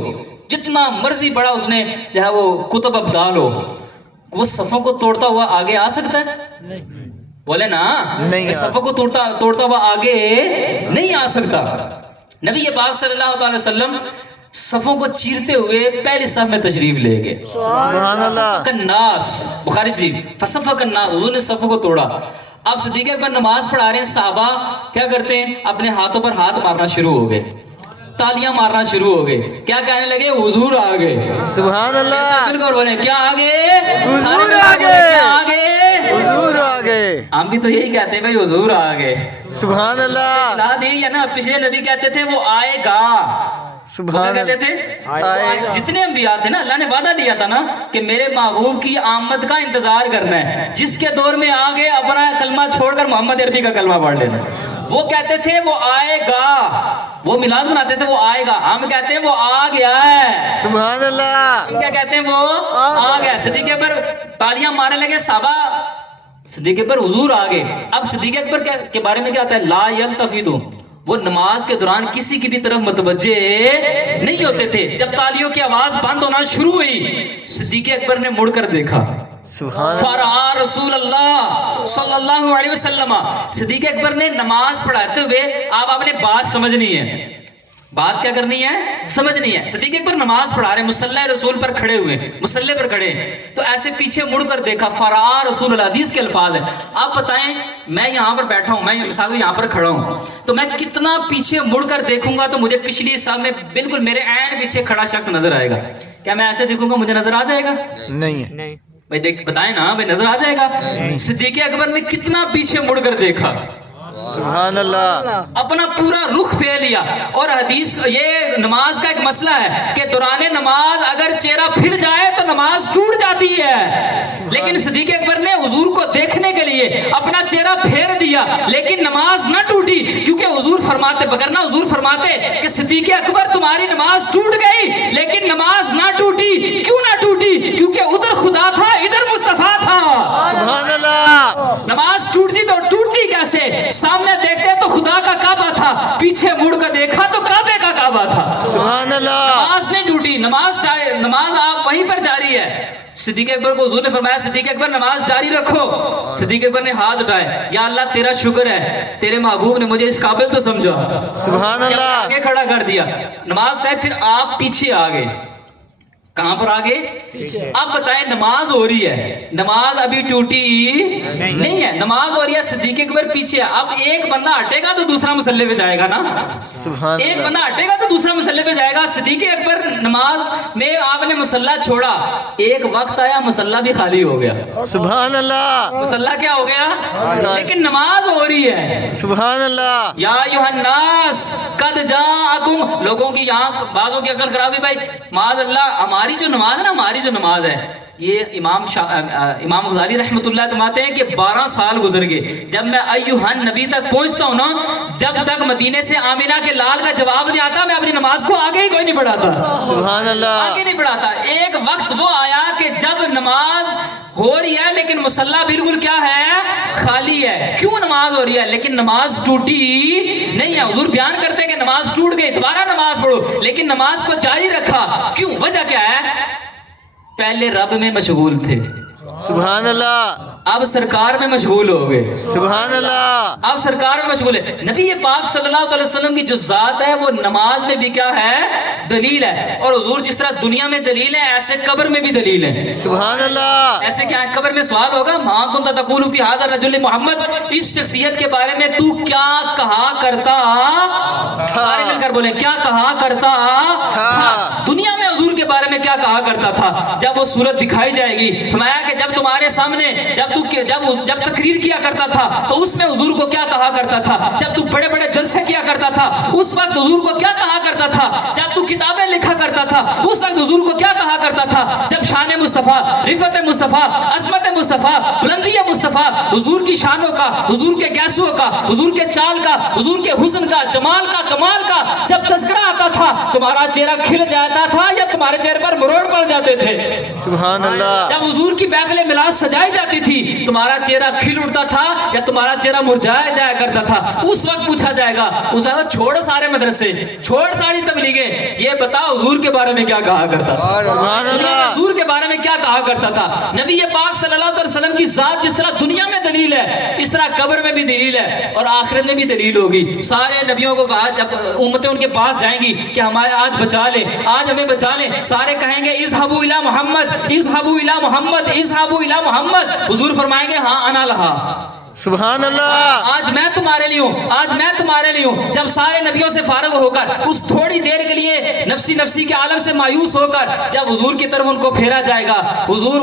جتنا مرضی بڑا اس نے جو ہے وہ کتب ابدال ہو، وہ صفوں کو توڑتا ہوا آگے آ سکتا ہے؟ بولے نا، نہیں، صفوں کو توڑتا ہوا آگے نہیں آ سکتا۔ نبی پاک صلی اللہ تعالی وسلم صفوں کو چیرتے ہوئے پہلی صف میں تشریف لے گئے۔ سبحان اللہ، الناس، بخاری شریف، فصفق الناس، حضور نے صفوں کو توڑا۔ اب صدیق اکبر نماز پڑھا رہے ہیں، صحابہ کیا کرتے ہیں؟ اپنے ہاتھوں پر ہاتھ مارنا شروع ہو گئے، تالیاں مارنا شروع ہو گئے، کیا کہنے لگے؟ حضور آ گئے۔ سبحان اللہ، بالکل بولے کیا آ گئے؟ حضور آ گئے، کیا آ گئے؟ حضور آ گئے، ہم بھی تو یہی کہتے ہیں بھائی حضور آ گئے۔ سبحان اللہ، یاد یہی ہے نا، پچھلے نبی کہتے تھے وہ آئے گا، وہ کیا سبحان کہتے اللہ، تھے؟ جتنے انبیاء تھے نا، اللہ نے وعدہ دیا تھا نا کہ میرے محبوب کی آمد کا انتظار کرنا ہے، جس کے دور میں آگے اپنا کلمہ چھوڑ کر محمد عربی کا کلمہ پڑھ لینا۔ وہ کہتے تھے وہ آئے گا، وہ میلاد مناتے تھے وہ آئے گا، ہم کہتے ہیں وہ آ گیا ہے۔ سبحان اللہ، کیا کہتے ہیں؟ وہ آ گیا۔ صدیق اکبر تالیاں مارنے لگے، صحابہ صدیق اکبر حضور آ گئے۔ اب صدیق اکبر کے بارے میں کیا آتا ہے؟ لا یلتفتو، وہ نماز کے دوران کسی کی بھی طرف متوجہ نہیں ہوتے تھے۔ جب تالیوں کی آواز بند ہونا شروع ہوئی، صدیق اکبر نے مڑ کر دیکھا، سبحان فرآ رسول اللہ صلی اللہ علیہ وسلم، صدیق اکبر نے نماز پڑھاتے ہوئے آپ نے بات سمجھنی ہے، بات کیا کرنی ہے؟ سمجھنی ہے۔ صدیق اکبر نماز پڑھا رہے، مصلی رسول پر کھڑے ہوئے، مصلی پر کھڑے، تو ایسے پیچھے مڑ کر دیکھا، فرآ رسول اللہ، حدیث کے الفاظ ہیں۔ آپ بتائیں میں یہاں پر بیٹھا ہوں، میں مثال یہاں پر کھڑا ہوں، تو میں کتنا پیچھے مڑ کر دیکھوں گا تو مجھے پچھلی صف میں بالکل میرے عین پیچھے کھڑا شخص نظر آئے گا؟ کیا میں ایسے دیکھوں گا مجھے نظر آ جائے گا؟ نہیں ہے، بھائی دیکھ بتائیں نا، بھائی نظر آ جائے گا؟ صدیق اکبر نے کتنا پیچھے مڑ کر دیکھا، سبحان اللہ، اپنا پورا رخ پھیر لیا۔ اور حدیث یہ نماز کا ایک مسئلہ ہے کہ دوران نماز اگر چہرہ پھر جائے تو نماز ٹوٹ جاتی ہے، لیکن صدیق اکبر نے حضور کو دیکھنے کے لیے اپنا چہرہ پھیر دیا، لیکن نماز نہ ٹوٹی، کیونکہ حضور فرماتے، بگرنا حضور فرماتے کہ صدیق اکبر تمہاری نماز ٹوٹ گئی لیکن نماز نہ ٹوٹی۔ کیوں نہ ٹوٹی؟ کیونکہ ادھر خدا تھا ادھر مصطفیٰ تھا۔ سبحان اللہ، نماز ٹوٹتی تو ٹوٹتی کیسے؟ سامنے دیکھتے تو خدا کا کعبہ تھا، پیچھے مڑ کر دیکھا تو کعبے کا کعبہ تھا۔ سبحان اللہ، نماز نہیں ٹوٹی، نماز آپ وہیں پر جاری ہے۔ صدیق اکبر کو حضور نے فرمایا صدیق اکبر نماز جاری رکھو۔ صدیق اکبر نے ہاتھ اٹھائے، یا اللہ تیرا شکر ہے تیرے محبوب نے مجھے اس قابل تو سمجھا، سبحان اللہ، آگے کھڑا کر دیا۔ نماز ٹائم پھر آپ پیچھے آ گئے، کہاں پر آگے؟ اب بتائیں نماز ہو رہی ہے، نماز ابھی ٹوٹی نہیں ہے، نماز ہو رہی ہے، صدیق اکبر پیچھے۔ اب ایک بندہ ہٹے گا تو دوسرا مصلی پہ جائے گا نا، سبحان ایک اللہ، بندہ ہٹے گا تو دوسرا مصلی پہ جائے گا۔ صدیق اکبر نماز میں آپ نے مصلی چھوڑا، ایک وقت آیا مصلی بھی خالی ہو گیا، سبحان اللہ، مصلی کیا ہو گیا؟ لیکن نماز ہو رہی ہے۔ سبحان اللہ، یا ایھا الناس قد جاءکم، لوگوں کی یہاں بعضوں کی عقل خراب ہے بھائی، معاذ اللہ ہماری جو نماز ہے نا، ہماری جو نماز ہے، یہ امام غزالی رحمۃ اللہ فرماتے ہیں کہ 12 سال گزر گئے، جب میں ایھا النبی تک پہنچتا ہوں نا، جب تک مدینے سے آمینہ کے لال کا جواب نہیں آتا میں اپنی نماز کو آگے ہی کوئی نہیں پڑھاتا، سبحان اللہ، آگے نہیں پڑھاتا۔ ایک وقت وہ آیا کہ جب نماز ہو رہی ہے لیکن مصلی بالکل کیا ہے؟ خالی ہے. کیوں نماز ہو رہی ہے لیکن نماز ٹوٹی نہیں ہے؟ حضور بیان کرتے ہیں کہ نماز ٹوٹ گئی دوبارہ نماز پڑھو، لیکن نماز کو جاری رکھا. کیوں؟ وجہ کیا ہے؟ پہلے رب میں مشغول تھے، سبحان اللہ، اب سرکار میں مشغول ہو گئے. سبحان اللہ، اب سرکار میں مشغول ہے. نبی پاک صلی اللہ علیہ وسلم کی جو ذات ہے وہ نماز میں بھی کیا ہے؟ دلیل ہے. اور حضور جس طرح دنیا میں دلیل ہے ایسے قبر میں بھی دلیل ہے. سبحان اللہ، ایسے کیا ہے؟ قبر میں سوال ہوگا ماں کنت تقول فی ھذا الرجل محمد، اس شخصیت کے بارے میں تو کیا کہا کرتا سارے مل کر بولیں کیا کہا کرتا تھا. دنیا میں حضور کے بارے میں کیا کہا کرتا تھا؟ جب وہ صورت دکھائی جائے گی فرمایا کہ جب تمہارے سامنے جب تقریر کیا کرتا تھا تو اس میں حضور کو کیا کہا کرتا تھا؟ جب تو بڑے بڑے جلسے کیا کرتا تھا اس وقت حضور کو کیا کہا کرتا تھا؟ جب تو کتابیں لکھا کرتا تھا اس وقت حضور کو کیا کہا کرتا تھا؟ جب شان مصطفیٰ، رفعت مصطفیٰ، عظمت مصطفیٰ، بلندی مصطفیٰ، حضور کی شانوں کا، حضور کے گیسوں کا، حضور کے چال کا، حضور کے حسن کا، جمال کا، کمال کا جب تذکرہ آتا تھا تمہارا چہرہ کھل جاتا تھا یا تمہارے چہرے پر مروڑ پڑ جاتے تھے؟ سبحان اللہ، جب حضور کی محفل میلاد سجائی جاتی تھی تمہارا چہرہ کھل اٹھتا تھا یا تمہارا چہرہ مرجھایا جایا کرتا تھا؟ اس وقت پوچھا جائے گا، اس وقت چھوڑ سارے مدرسے، چھوڑ ساری تبلیغیں، یہ بتا حضور کے بارے میں کیا کہا کرتا تھا؟ سبحان اللہ، حضور کے بارے میں کیا کہا کرتا تھا؟ نبی پاک صلی اللہ علیہ وسلم کی ذات جس طرح دنیا میں دلیل ہے اس طرح قبر میں بھی دلیل ہے اور آخرت میں بھی دلیل ہوگی. سارے نبیوں کو کہا جب امتیں ان کے پاس جائیں گی کہ ہمارے آج بچا لیں، آج ہمیں بچا لیں، سارے کہیں گے اذهبوا الی محمد، اذهبوا الی محمد، اذهبوا الی محمد. حضور فرمائیں گے ہاں انا لہا، سبحان اللہ، آج میں تمہارے لیے ہوں، آج میں تمہارے لیے ہوں. جب سارے نبیوں سے فارغ ہو کر اس تھوڑی دیر کے لیے نفسی نفسی کے عالم سے مایوس ہو کر جب حضور کی طرف ان کو پھیرا جائے گا حضور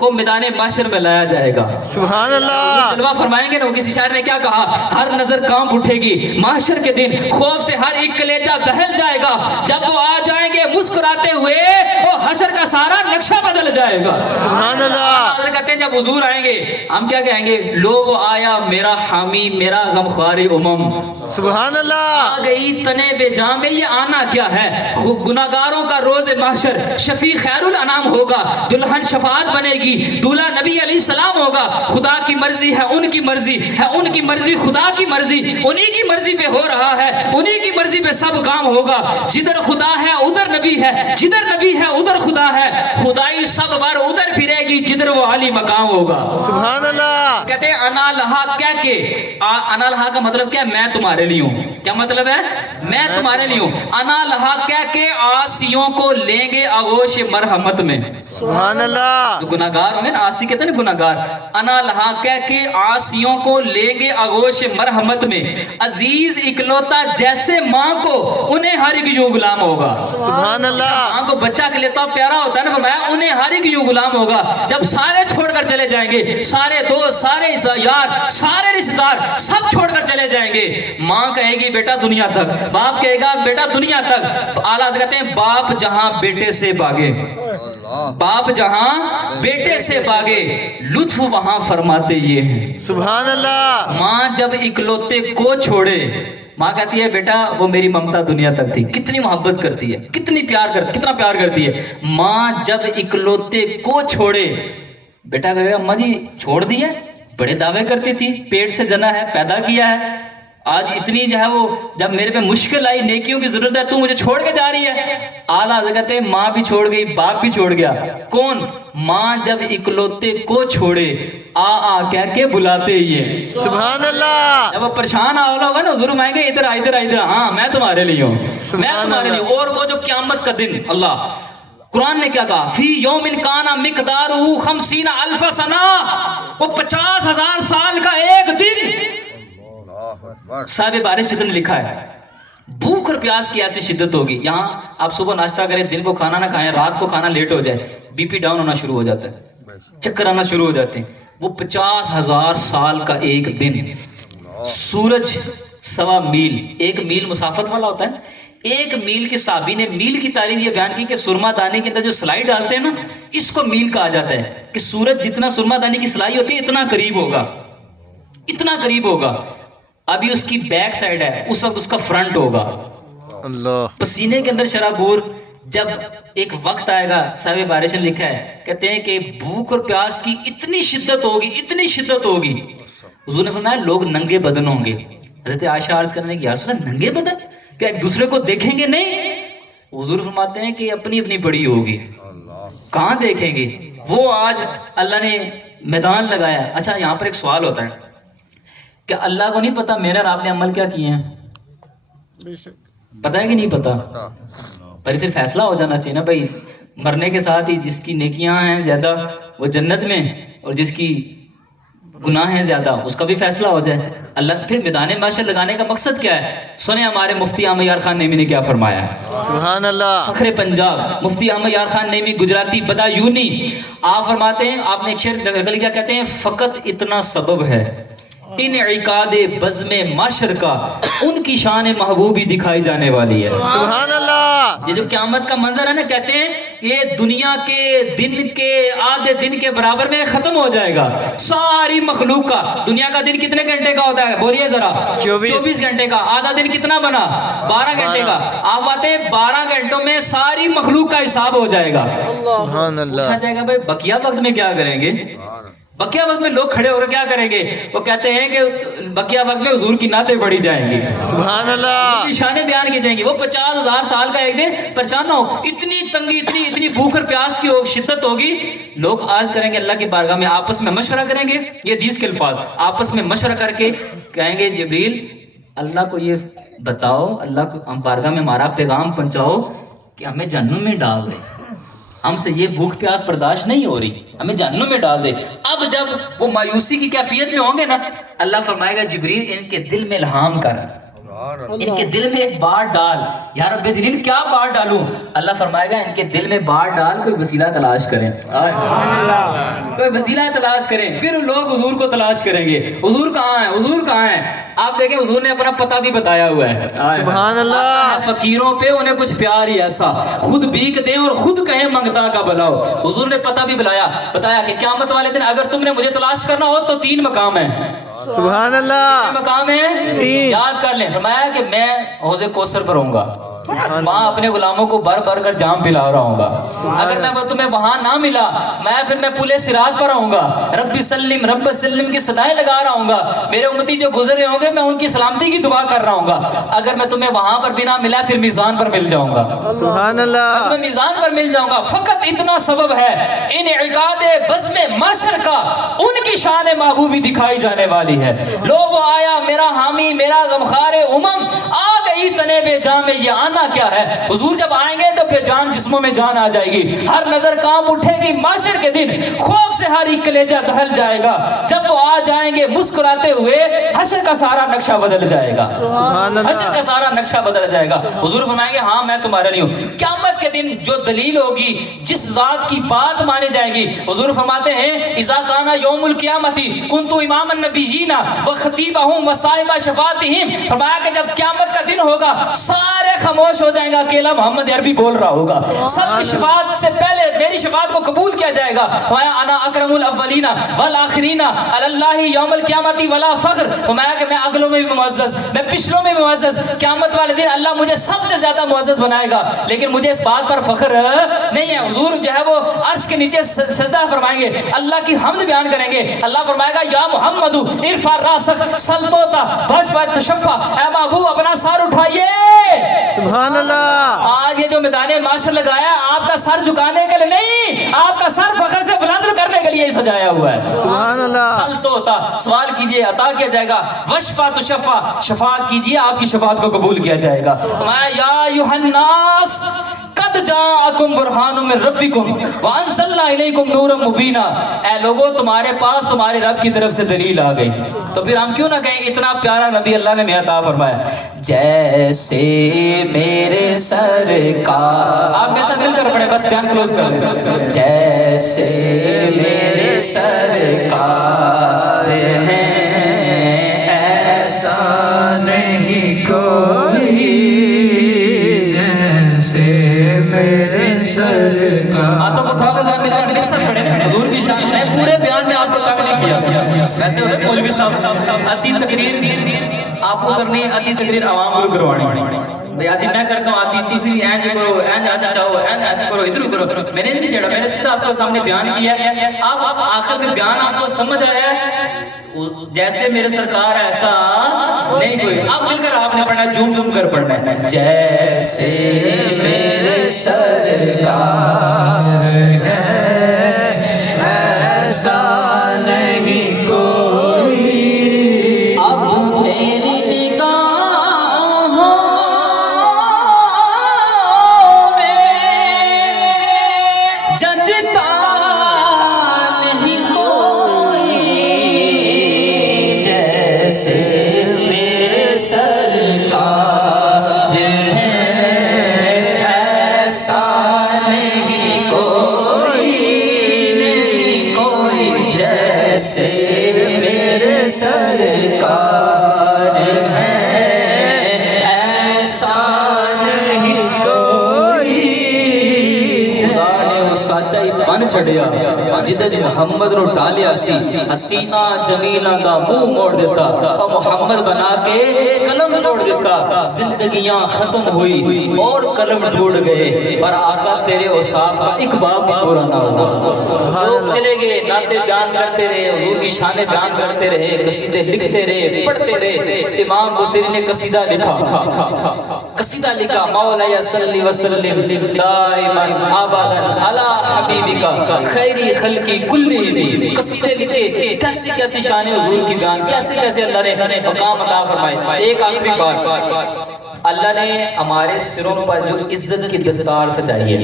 کو میدان محشر میں لایا جائے گا. سبحان اللہ، جلوہ فرمائیں گے نا. کسی شاعر نے کیا کہا؟ ہر نظر کانپ اٹھے گی محشر کے دن، خوف سے ہر ایک کلیجہ دہل جائے گا. جب وہ آ جائیں گے مسکراتے ہوئے وہ حشر کا سارا نقشہ بدل جائے گا. سبحان اللہ، حضرت کہتے ہیں جب حضور آئیں گے ہم کیا کہیں گے؟ لو وہ آیا میرا حامی میرا غمخوار امم. سبحان اللہ، آ گئی تنے بے جام میں. یہ آنا کیا ہے؟ گناہگاروں کا روز محشر شفیع خیر الانام ہوگا، دلہن شفاعت بنے گی، دولہا نبی علیہ السلام ہوگا. خدا کی مرضی ہے ان کی مرضی ہے، ان کی مرضی خدا کی مرضی، انہی کی مرضی پہ ہو رہا ہے، انہی کی مرضی پہ سب کام ہوگا. جدھر خدا ہے ادھر نبی ہے، جدھر نبی ہے ادھر خدا ہے. خدائی سب بار ادھر پھرے گی جدھر وہ عالی مقام ہوگا. سبحان اللہ، کہتے ہیں انا لہا کہہ کے، انا لہا کا مطلب کیا ہے؟ میں تمہارے لیے ہوں. کیا مطلب ہے؟ میں تمہارے لیے ہوں. انا لہا کہہ کے آسیوں کو لیں گے آغوش مرحمت میں. سبحان اللہ، جو گناہگار ہوں گے نا، آسی کہتے ہیں نا گناہگار. انا لہا کہہ کے آسیوں کو لیں گے آغوش مرحمت میں. عزیز اکلوتا جیسے ماں کو انہیں ہر ایک یوں غلام ہوگا. سبحان اللہ، ماں کو بچہ کے لیتا پیارا ہوتا ہے نا، فرمایا انہیں ہر ایک یوں غلام ہوگا. جب سارے چھوڑ کر چلے جائیں گے، سارے دوست، سارے یار، سارے رشتہ دار سب چھوڑ کر چلے جائیں گے، ماں کہے گی بیٹا دنیا تک، باپ کہے گا بیٹا دنیا تک. اعلیٰ حضرت کہتے ہیں باپ جہاں بیٹے سے بھاگے، باپ جہاں بیٹے سے بھاگے لطف وہاں فرماتے یہ ہیں. سبحان اللہ، ماں جب اکلوتے کو چھوڑے، ماں کہتی ہے بیٹا وہ میری ممتا دنیا تک تھی. کتنی محبت کرتی ہے، کتنی پیار کرتی، کتنا پیار کرتی ہے. ماں جب اکلوتے کو چھوڑے، بیٹا کہے گا اماں جی چھوڑ دی ہے، بڑے دعوے کرتی تھی، پیٹ سے جنا ہے، پیدا کیا ہے، آج اتنی جو ہے وہ جب میرے پہ مشکل آئی، نیکیوں کی ضرورت ہے، تو مجھے چھوڑ کے جا رہی ہے. اعلیٰ حضرت کہتے ہیں ماں بھی چھوڑ گئی، باپ بھی چھوڑ گیا. کون؟ ماں جب اکلوتے کو چھوڑے آ کہہ کے بلاتے ہی ہے. سبحان اللہ، جب وہ پریشان ہوگا نا حضور مائیں گے ادھر ادھر ادھر، ہاں میں تمہارے لیے ہوں، میں تمہارے لیے. اور وہ جو قیامت کا دن، اللہ قرآن نے کیا کہا؟ فی یوم کان مقدارہ 50,000 سنہ، وہ 50,000 سال کا ایک دن. صاحب بارش شدت نے لکھا ہے بھوک اور پیاس کی ایسی شدت ہوگی. یہاں آپ صبح ناشتہ کریں، دن کو کھانا نہ کھائیں، رات کو کھانا لیٹ ہو جائے، بی پی ڈاؤن ہونا شروع ہو جاتا ہے، چکر آنا شروع ہو جاتے ہیں. وہ 50,000 سال کا ایک دن. سورج 1.25 میل، 1 میل مسافت والا ہوتا ہے. 1 میل کی صحابی نے میل کی تعریف یہ بیان کی کہ سرما دانے کے اندر جو سلائی ڈالتے ہیں نا، اس کو میل کہا جاتا ہے. کہ سورج جتنا سرما دانے کی سلائی ہوتی ہے اتنا قریب ہوگا، اتنا قریب ہوگا. ابھی اس کی بیک سائڈ ہے، اس وقت اس کا فرنٹ ہوگا. اللہ، پسینے کے اندر شرابور، جب ایک وقت آئے گا، صاحب بارش نے لکھا ہے، کہتے ہیں کہ بھوک اور پیاس کی اتنی شدت ہوگی، اتنی شدت ہوگی، حضور نے فرمایا لوگ ننگے بدن ہوں گے۔ حضرت عائشہ عرض کرنے کی، یا رسول اللہ ننگے بدن، کیا ایک دوسرے کو دیکھیں گے؟ نہیں، حضور فرماتے ہیں کہ اپنی اپنی بڑی ہوگی، کہاں دیکھیں گے؟ وہ آج اللہ نے میدان لگایا۔ اچھا یہاں پر ایک سوال ہوتا ہے کہ اللہ کو نہیں پتا میرے اور آپ نے عمل کیا کیے ہیں؟ پتہ ہے کہ نہیں پتا؟ پر پھر فیصلہ ہو جانا چاہیے نا بھائی، مرنے کے ساتھ ہی جس کی نیکیاں ہیں زیادہ وہ جنت میں، اور جس کی گناہ ہیں زیادہ اس کا بھی فیصلہ ہو جائے۔ اللہ پھر میدان معاشر لگانے کا مقصد کیا ہے؟ سنیں ہمارے مفتی احمد یار خان نیمی نے کیا فرمایا ہے۔ سبحان اللہ۔ فخر پنجاب مفتی احمد یار خان نیمی گجراتی بدایونی، آپ فرماتے ہیں، آپ نے ایک شعر نقل کیا، کہتے ہیں فقط اتنا سبب ہے انعقاد بزم معاشر کا، ان کی شان محبوبی دکھائی جانے والی ہے۔ سبحان اللہ۔ یہ جو قیامت کا منظر ہے نا، کہتے ہیں یہ دنیا کے دن کے آدھے دن کے برابر میں ختم ہو جائے گا۔ ساری مخلوق کا، دنیا کا دن کتنے گھنٹے کا ہوتا ہے بولیے ذرا؟ 24 گھنٹے کا۔ آدھا دن کتنا بنا؟ 12 گھنٹے کا۔ آپ آتے ہیں 12 گھنٹوں میں ساری مخلوق کا حساب ہو جائے گا۔ سبحان اللہ۔ پوچھا جائے گا بھائی بقیہ وقت میں کیا کریں گے؟ بقیہ وقت میں لوگ کھڑے ہو کر کیا کریں گے؟ وہ کہتے ہیں کہ بقیہ وقت میں حضور کی نعتیں پڑھی جائیں گی، سبحان اللہ۔ نشانیں بیان کی جائیں گی۔ وہ 50,000 سال کا ایک دن پریشان نہ ہو، اتنی تنگی، اتنی بھوک اور پیاس کی شدت ہوگی، لوگ آج کریں گے اللہ کی بارگاہ میں آپس میں مشورہ کریں گے، یہ حدیث کے الفاظ، آپس میں مشورہ کر کے کہیں گے جبریل اللہ کو یہ بتاؤ، اللہ کو بارگاہ میں ہمارا پیغام پہنچاؤ کہ ہمیں جہنم میں ڈال دے، ہم سے یہ بھوک پیاس برداشت نہیں ہو رہی، ہمیں جہنم میں ڈال دے۔ اب جب وہ مایوسی کی کیفیت میں ہوں گے نا، اللہ فرمائے گا جبریل ان کے دل میں الہام کر، ان کے دل میں ایک بات ڈال۔ یا رب جلیل کیا بات ڈالوں؟ اللہ فرمائے گا ان کے دل میں بات ڈال، کوئی وسیلہ تلاش کریں، کوئی وسیلہ تلاش کریں۔ پھر لوگ حضور کو تلاش کریں گے، حضور کہاں ہے، حضور کہاں ہے؟ آپ دیکھیں حضور نے اپنا پتہ بھی بتایا ہوا ہے، سبحان اللہ۔ فقیروں پہ انہیں کچھ پیار ہی ایسا، خود بھیک دیں اور خود کہیں منگتا کا بلاؤ۔ حضور نے پتہ بھی بتایا کہ قیامت والے دن اگر تم نے مجھے تلاش کرنا ہو تو 3 مقام ہیں۔ سبحان اللہ۔ مقام ہے، یاد کر لیں، فرمایا کہ میں حوض کوثر پر ہوں گا، وہاں اپنے غلاموں کو بھر بھر کر جام پلا رہا ہوں گا۔ اگر میں تمہیں وہاں نہ ملا، پھر میں پل صراط پر آؤں گا، رب سلم رب سلم کی صدائیں لگا رہا ہوں گا، میرے امتی جو گزر رہے ہوں گے میں ان کی سلامتی کی دعا کر رہا ہوں گا۔ اگر میں تمہیں وہاں پر بھی نہ ملا، پھر میزان پر مل جاؤں گا، سبحان اللہ۔ میں میزان پر مل جاؤں گا۔ فقط اتنا سبب ہے انعقاد بزم معاشر کا، ان کی شان محبوبی دکھائی جانے والی ہے۔ لو وہ آیا میرا حامی، میرا غمخوار امم، آ گئی تنے بے جان میں، یہ آنا کیا ہے؟ حضور جب آئیں گے تو بے جان جسموں میں جان آ جائے گی، ہر نظر کانپ اٹھے گی معاشر کے دن، خوف سے ہر ایک کلیجہ دہل جائے گا۔ جب وہ آ جائیں گے مسکراتے ہوئے، حشر کا سارا نقشہ بدل جائے گا، حشر کا سارا نقشہ بدل جائے گا۔ حضور فرمائیں گے ہاں میں تمہارا نہیں ہوں۔ قیامت کے دن جو دلیل ہوگی، جس ذات کی بات مانی جائے گی، حضور فرماتے ہیں اذا کان یوم القیامت کنت امام النبیین وخطیبہم وصاحب شفاعتہم، فرمایا کہ جب قیامت کا دن ہوگا سارے خاموش ہو جائیں گا، اکیلا محمد عربی بول رہا ہوگا، سب کی شفاعت سے پہلے میری شفاعت کو قبول کیا جائے گا۔ انا اکرم الاولین والآخرین علی اللہ یوم القیامت ولا فخر، فرمایا کہ میں اگلوں میں بھی معزز، میں پچھلوں میں بھی معزز، قیامت والے دن اللہ مجھے سب سے زیادہ معزز بنائے گا، لیکن مجھے اس بات پر فخر نہیں ہے۔ حضور جو ہے وہ عرش کے نیچے سجدہ فرمائیں گے، اللہ کی حمد بیان کریں گے، اللہ فرمائے گا یا محمد ارفع راسک سلطوتا واشفع تشفع، اے محبوب اپنا سر اٹھائیے۔ سبحان اللہ۔ آج یہ جو میدان معاشر لگایا آپ کا سر جھکانے کے لیے نہیں، آپ کا سر فخر سے بلند کرنے کے لیے سجایا ہوا ہے۔ سبحان اللہ۔ سلطوتا، سوال کیجئے عطا کیا جائے گا، واشفع تشفع، شفاعت کیجئے آپ کی شفاعت کو قبول کیا جائے گا۔ یا ایھا الناس قد جاءکم برہان من ربکم وانزلنا الیکم نورا مبینا، اے لوگو تمہارے پاس تمہارے رب کی طرف سے دلیل آ گئی، تو پھر ہم کیوں نہ کہیں اتنا پیارا نبی اللہ نے ہمیں عطا فرمایا۔ جیسے میرے سرکار، آپ میرے ساتھ مل کر پڑھیں، بس بیان کلوز کر دیں۔ جیسے میرے سرکار ہیں ایسا نہیں کوئی، جیسے میرے سرکار۔ ہاتھوں کو اٹھا کر ذرا مل کر سب پڑھیں، حضور کی شان ہے، پورے بیان میں آپ کو تنگ نہیں کیا۔ ویسے ہوتے مولوی صاحب عدی تقریر آپ کو کرنی ہے، عدی تقریر عوام کو کروانی۔ بھائی آدھی میں کرتا ہوں، آدھی تیسری اینج کرو، اینج آجا چاہو، اینج کرو، ادھر کرو. میں نے نہیں چھیڑا، میں نے سیدھا آپ کو سامنے بیان کیا ہے. آپ آخر میں بیان آپ کو سمجھ آیا ہے جیسے میرے سرکار ایسا نہیں کوئی. آپ مل کر آپ نے پڑھنا ہے، جھوم جھوم کر پڑھنا ہے. جیسے میرے سرکار ایسا نہیں کوئی. اب میری نگاہوں میں ججتا نہیں کوئی. جیسے میرے سرکار ہیں ایسا نہیں کوئی، نہیں کوئی. جیسے میرے سرکار ہیں ایسا نہیں کوئی. خدا نے وہ سچا ہی بن چھڑیا جدے محمد رو ڈالیا سی. حسینہ جمیلہ دا منہ موڑ دیتا اور محمد بنا کے قلم توڑ دیتا. زندگیاں ختم ہوئی اور قلم ٹوٹ گئے، پر آقا تیرے اوصاف کا ایک باب بھی پورا نہ ہوا. لوگ چلے گئے، نعتیں بیان کرتے رہے، حضور کی شانیں بیان کرتے رہے، قصیدے لکھتے رہے، پڑھتے رہے. امام بصیری نے قصیدہ لکھا مولا صلی وسلم دائما ابدا علی حبیبک خیری خلقی کلہم. قصیدے لکھے، کیسی کیسی شان حضور کی بیان، کیسے کیسے اللہ نے مقام عطا فرمائے. ایک آخری بات، اللہ نے ہمارے سروں پر جو عزت کی دستار سجائی ہے،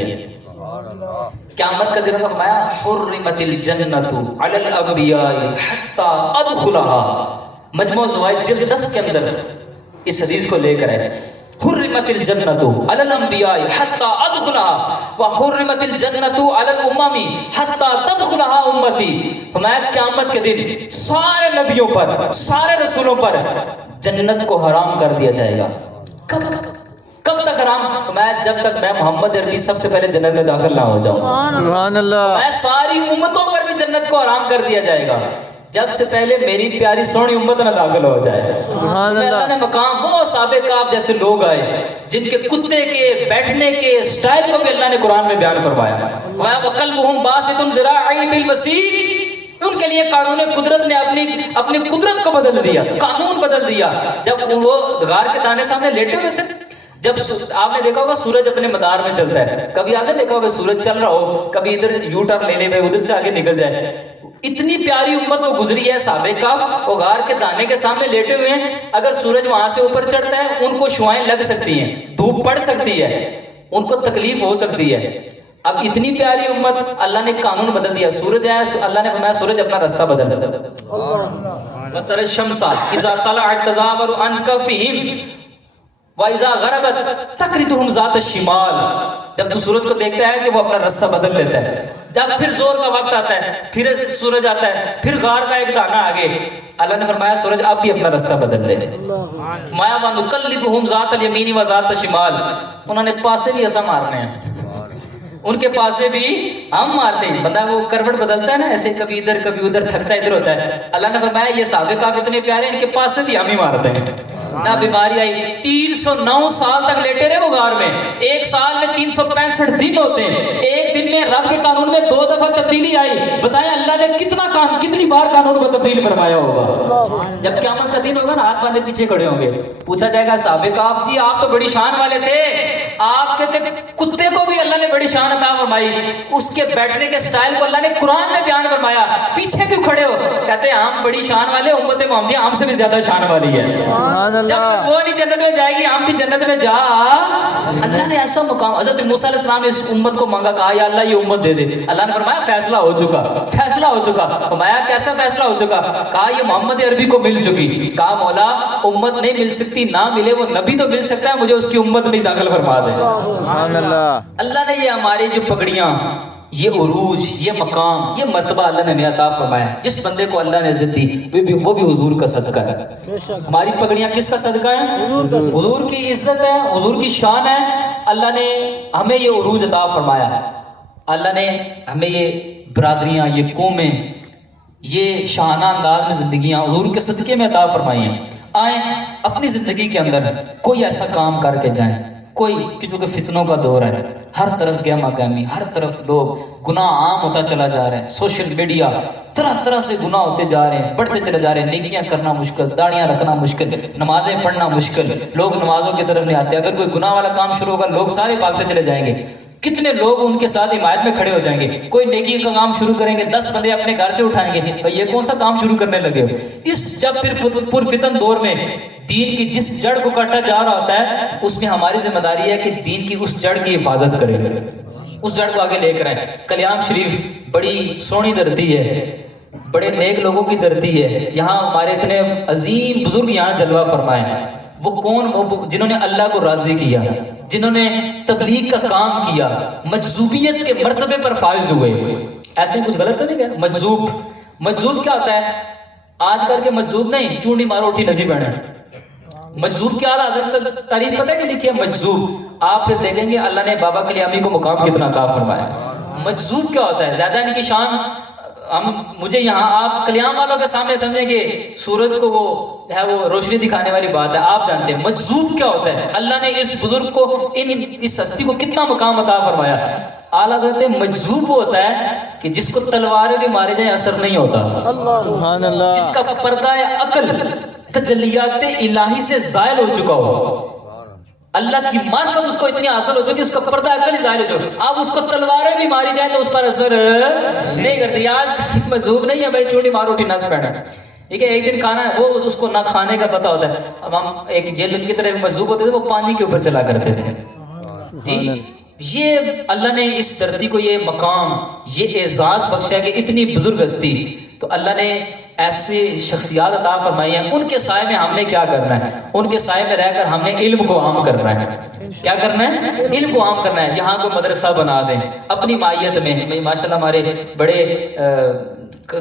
قیامت کا دن فرمایا حرمت الجنت علی الانبیاء حتی ادخلها. مجموع زوائد جلد 10 کے اندر اس حدیث کو لے کر ہے. حرمت الجنت علی الانبیاء حتی ادخلها وحرمت الجنت علی الامم حتی تدخلها امتی. فرمایا قیامت کے دن سارے نبیوں پر، سارے رسولوں پر جنت کو حرام کر دیا جائے گا. کب تک حرام؟ میں جب تک میں محمد عربی سب سے پہلے جنت میں داخل نہ ہو جاؤں. سبحان اللہ. میں ساری امتوں پر بھی جنت کو حرام کر دیا جائے گا جب سے پہلے میری پیاری سونی امت نہ داخل ہو جائے. سبحان اللہ اللہ. نے مقام وہ صحابہ کعب جیسے لوگ آئے جن کے کتے کے بیٹھنے کے سٹائل کو بھی اللہ نے قرآن میں بیان فرمایا. وَقَلْبُهُمْ بَاسِطٌ ذِرَاعَيْهِ بِالْوَسِيلِ. ان کے لیے قانون قدرت نے اپنی قدرت کو بدل دیا، قانون بدل دیا. جب وہ غار کے دانے سامنے لیٹے ہوئے تھے، جب آپ نے دیکھا ہوگا سورج اپنے مدار میں چلتا ہے، کبھی آپ نے دیکھا ہوگا سورج چل رہا ہو، کبھی ادھر یو ٹرن لینے میں ادھر سے آگے نکل جائے. اتنی پیاری امت وہ گزری ہے صحابہ کا، وہ غار کے دانے کے سامنے لیٹے ہوئے ہیں. اگر سورج وہاں سے اوپر چڑھتا ہے ان کو شعائیں لگ سکتی ہیں، دھوپ پڑ سکتی ہے، ان کو تکلیف ہو سکتی ہے. اب اتنی پیاری امت، اللہ نے قانون بدل دیا. سورج ہے، اللہ نے فرمایا سورج اپنا راستہ بدل دیا. وَتَرَى الشَّمْسَ إِذَا طَلَعَتْ تَزَاوَرُ عَنْ كَهْفِهِمْ وَإِذَا غَرَبَتْ تَقْرِضُهُمْ ذَاتَ الشِّمَالِ. جب تو سورج کو دیکھتا ہے کہ وہ اپنا راستہ بدل لیتا ہے. جب پھر زور کا وقت آتا ہے، پھر سورج آتا ہے، پھر غار کا ایک دانہ آگے، اللہ نے فرمایا سورج اب بھی اپنا راستہ بدل لے. مایا وَنُقَلِّبُهُمْ ذَاتَ الْيَمِينِ وَذَاتَ الشِّمَالِ. انہوں نے پاسے بھی ایسا مارنے ہیں، ان کے پاسے بھی ہم مارتے ہیں. بندہ وہ کروٹ بدلتا ہے نا ایسے، کبھی ادھر کبھی ادھر، تھکتا ہے ادھر ہوتا ہے. اللہ نے فرمایا یہ صحابہ کعب اتنے پیارے، ان کے پاسے بھی ہم ہی مارتے ہیں. نہ بیماری آئی. 309 سال تک لیٹے رہے وہ غار میں. ایک سال میں 365 دن ہوتے ہیں. ایک دن میں رب کے قانون میں 2 دفعہ تبدیلی آئی. بتائیں اللہ نے کتنی بار قانون کو تبدیل فرمایا ہوگا. جب قیامت کا دن ہوگا نا، ہاتھ باندھے پیچھے کھڑے ہوں گے، پوچھا جائے گا صحابہ کعب جی آپ تو بڑی شان والے تھے، آپ کے کتے کو بھی اللہ نے بڑی شان عطا فرمائی، اس کے بیٹھنے کے سٹائل کو اللہ نے قرآن میں بیان فرمایا، پیچھے کیوں کھڑے ہو؟ کہتے ہیں ہم بڑی شان والے، امت محمدیہ ہم سے بھی زیادہ شان والی ہے. جب تک وہ نہیں جنت میں جائے گی ہم بھی جنت میں جا. اللہ نے ایسا مقام، حضرت موسیٰ علیہ السلام نے اس امت کو مانگا، کہا یا اللہ یہ امت دے دے. اللہ نے فرمایا فیصلہ ہو چکا، فیصلہ ہو چکا. فرمایا کیسا فیصلہ ہو چکا؟ کہا یہ محمد عربی کو مل چکی. کہا مولا امت نہیں مل سکتی، نہ ملے وہ نبی تو مل سکتا ہے، مجھے اس کی امت میں داخل فرما دے. سبحان اللہ. اللہ نے یہ ہماری جو پگڑیاں، یہ عروج، یہ مقام، یہ مرتبہ اللہ نے ہمیں عطا فرمایا. جس بندے کو اللہ نے عزت دی وہ بھی حضور کا صدقہ ہے. ہماری پگڑیاں کس کا صدقہ ہیں؟ حضور کی عزت ہے، حضور کی شان ہے. اللہ نے ہمیں یہ عروج عطا فرمایا ہے. اللہ نے ہمیں یہ برادریاں، یہ قومیں، یہ شاہانہ انداز میں زندگیاں حضور کے صدقے میں عطا فرمائی ہیں. آئیں اپنی زندگی کے اندر کوئی ایسا کام کر کے جائیں، کوئی کہ جو کہ فتنوں کا دور ہے، ہر طرف گہما گہمی، ہر طرف لوگ گناہ عام ہوتا چلا جا رہا ہے، سوشل میڈیا طرح طرح سے گناہ ہوتے جا رہے ہیں، بڑھتے چلے جا رہے ہیں، نیکیاں کرنا مشکل، داڑیاں رکھنا مشکل، نمازیں پڑھنا مشکل، لوگ نمازوں کی طرف نہیں آتے، اگر کوئی گناہ والا کام شروع ہوگا لوگ سارے بھاگتے چلے جائیں گے، کتنے لوگ ان کے ساتھ حمایت میں کھڑے ہو جائیں گے، کوئی نیکی کا کام شروع کریں گے 10 بندے اپنے گھر سے اٹھائیں گے، بھئی یہ کون سا کام شروع کرنے لگے ہو؟ اس جب پھر پرفتن دور میں دین کی جس جڑ کو کاٹا جا رہا ہوتا ہے اس میں ہماری ذمہ داری ہے کہ دین کی اس جڑ کی حفاظت کرے، اس جڑ کو آگے لے کر آئے۔ کلیام شریف بڑی سونی دھرتی ہے، بڑے نیک لوگوں کی دھرتی ہے، یہاں ہمارے اتنے عظیم بزرگ یہاں جلوہ فرمائے ہیں۔ وہ کون؟ وہ جنہوں نے اللہ کو راضی کیا، جنہوں نے تبلیغ کا کام کیا، مجذوبیت کے مرتبے پر فائز ہوئے۔ ایسے کچھ غلط تو نہیں کیا؟ مجذوب کیا ہوتا ہے؟ آج کل کے مجذوب نہیں چونڈی مارو اٹھی نصیب بنے، مجذوب کیا حضرت تعریف پتہ ہے کہ لکھی ہے مجذوب؟ آپ پھر دیکھیں گے اللہ نے بابا کلیامی کو مقام کتنا عطا فرمایا۔ مجذوب کیا ہوتا ہے؟ زیادہ ان کی شان مجھے یہاں آپ کلیام والوں کے سامنے سمجھیں کہ سورج کو وہ روشنی دکھانے والی بات ہے، آپ جانتے ہیں مجذوب کیا ہوتا ہے۔ اللہ نے اس بزرگ کو اس ہستی کو کتنا مقام عطا فرمایا۔ اعلیٰ حضرت مجذوب ہوتا ہے کہ جس کو تلواریں بھی مارے جائیں اثر نہیں ہوتا، سبحان اللہ، جس کا پردہ عقل تجلیات الہی سے زائل ہو چکا ہو، اللہ کی معرفت اس کو اتنی حاصل ہو چکی اس کا پردہ عقل ہی ظاہر ہو چکا، اب اس کو تلواریں بھی ماری جائیں تو اس پر اثر نہیں کرتی۔ آج مجذوب نہیں ہے بھائی چوٹی مارو اٹھی نہ پہنا، ٹھیک ہے، ایک دن کھانا ہے وہ اس کو نہ کھانے کا پتہ ہوتا ہے۔ اب ہم ایک جیل کی طرح مجذوب ہوتے تھے، وہ پانی کے اوپر چلا کرتے تھے۔ جی یہ اللہ نے اس دھرتی کو یہ مقام، یہ اعزاز بخشا ہے کہ اتنی بزرگ ہستی، تو اللہ نے ایسی شخصیات عطا فرمائی ہیں، ان کے سائے میں ہم نے کیا کرنا ہے؟ ان کے سائے میں رہ کر ہم نے علم کو عام کرنا ہے۔ کیا کرنا ہے؟ علم کو عام کرنا ہے۔ یہاں کو مدرسہ بنا دیں اپنی مائیت میں، ماشاءاللہ ہمارے بڑے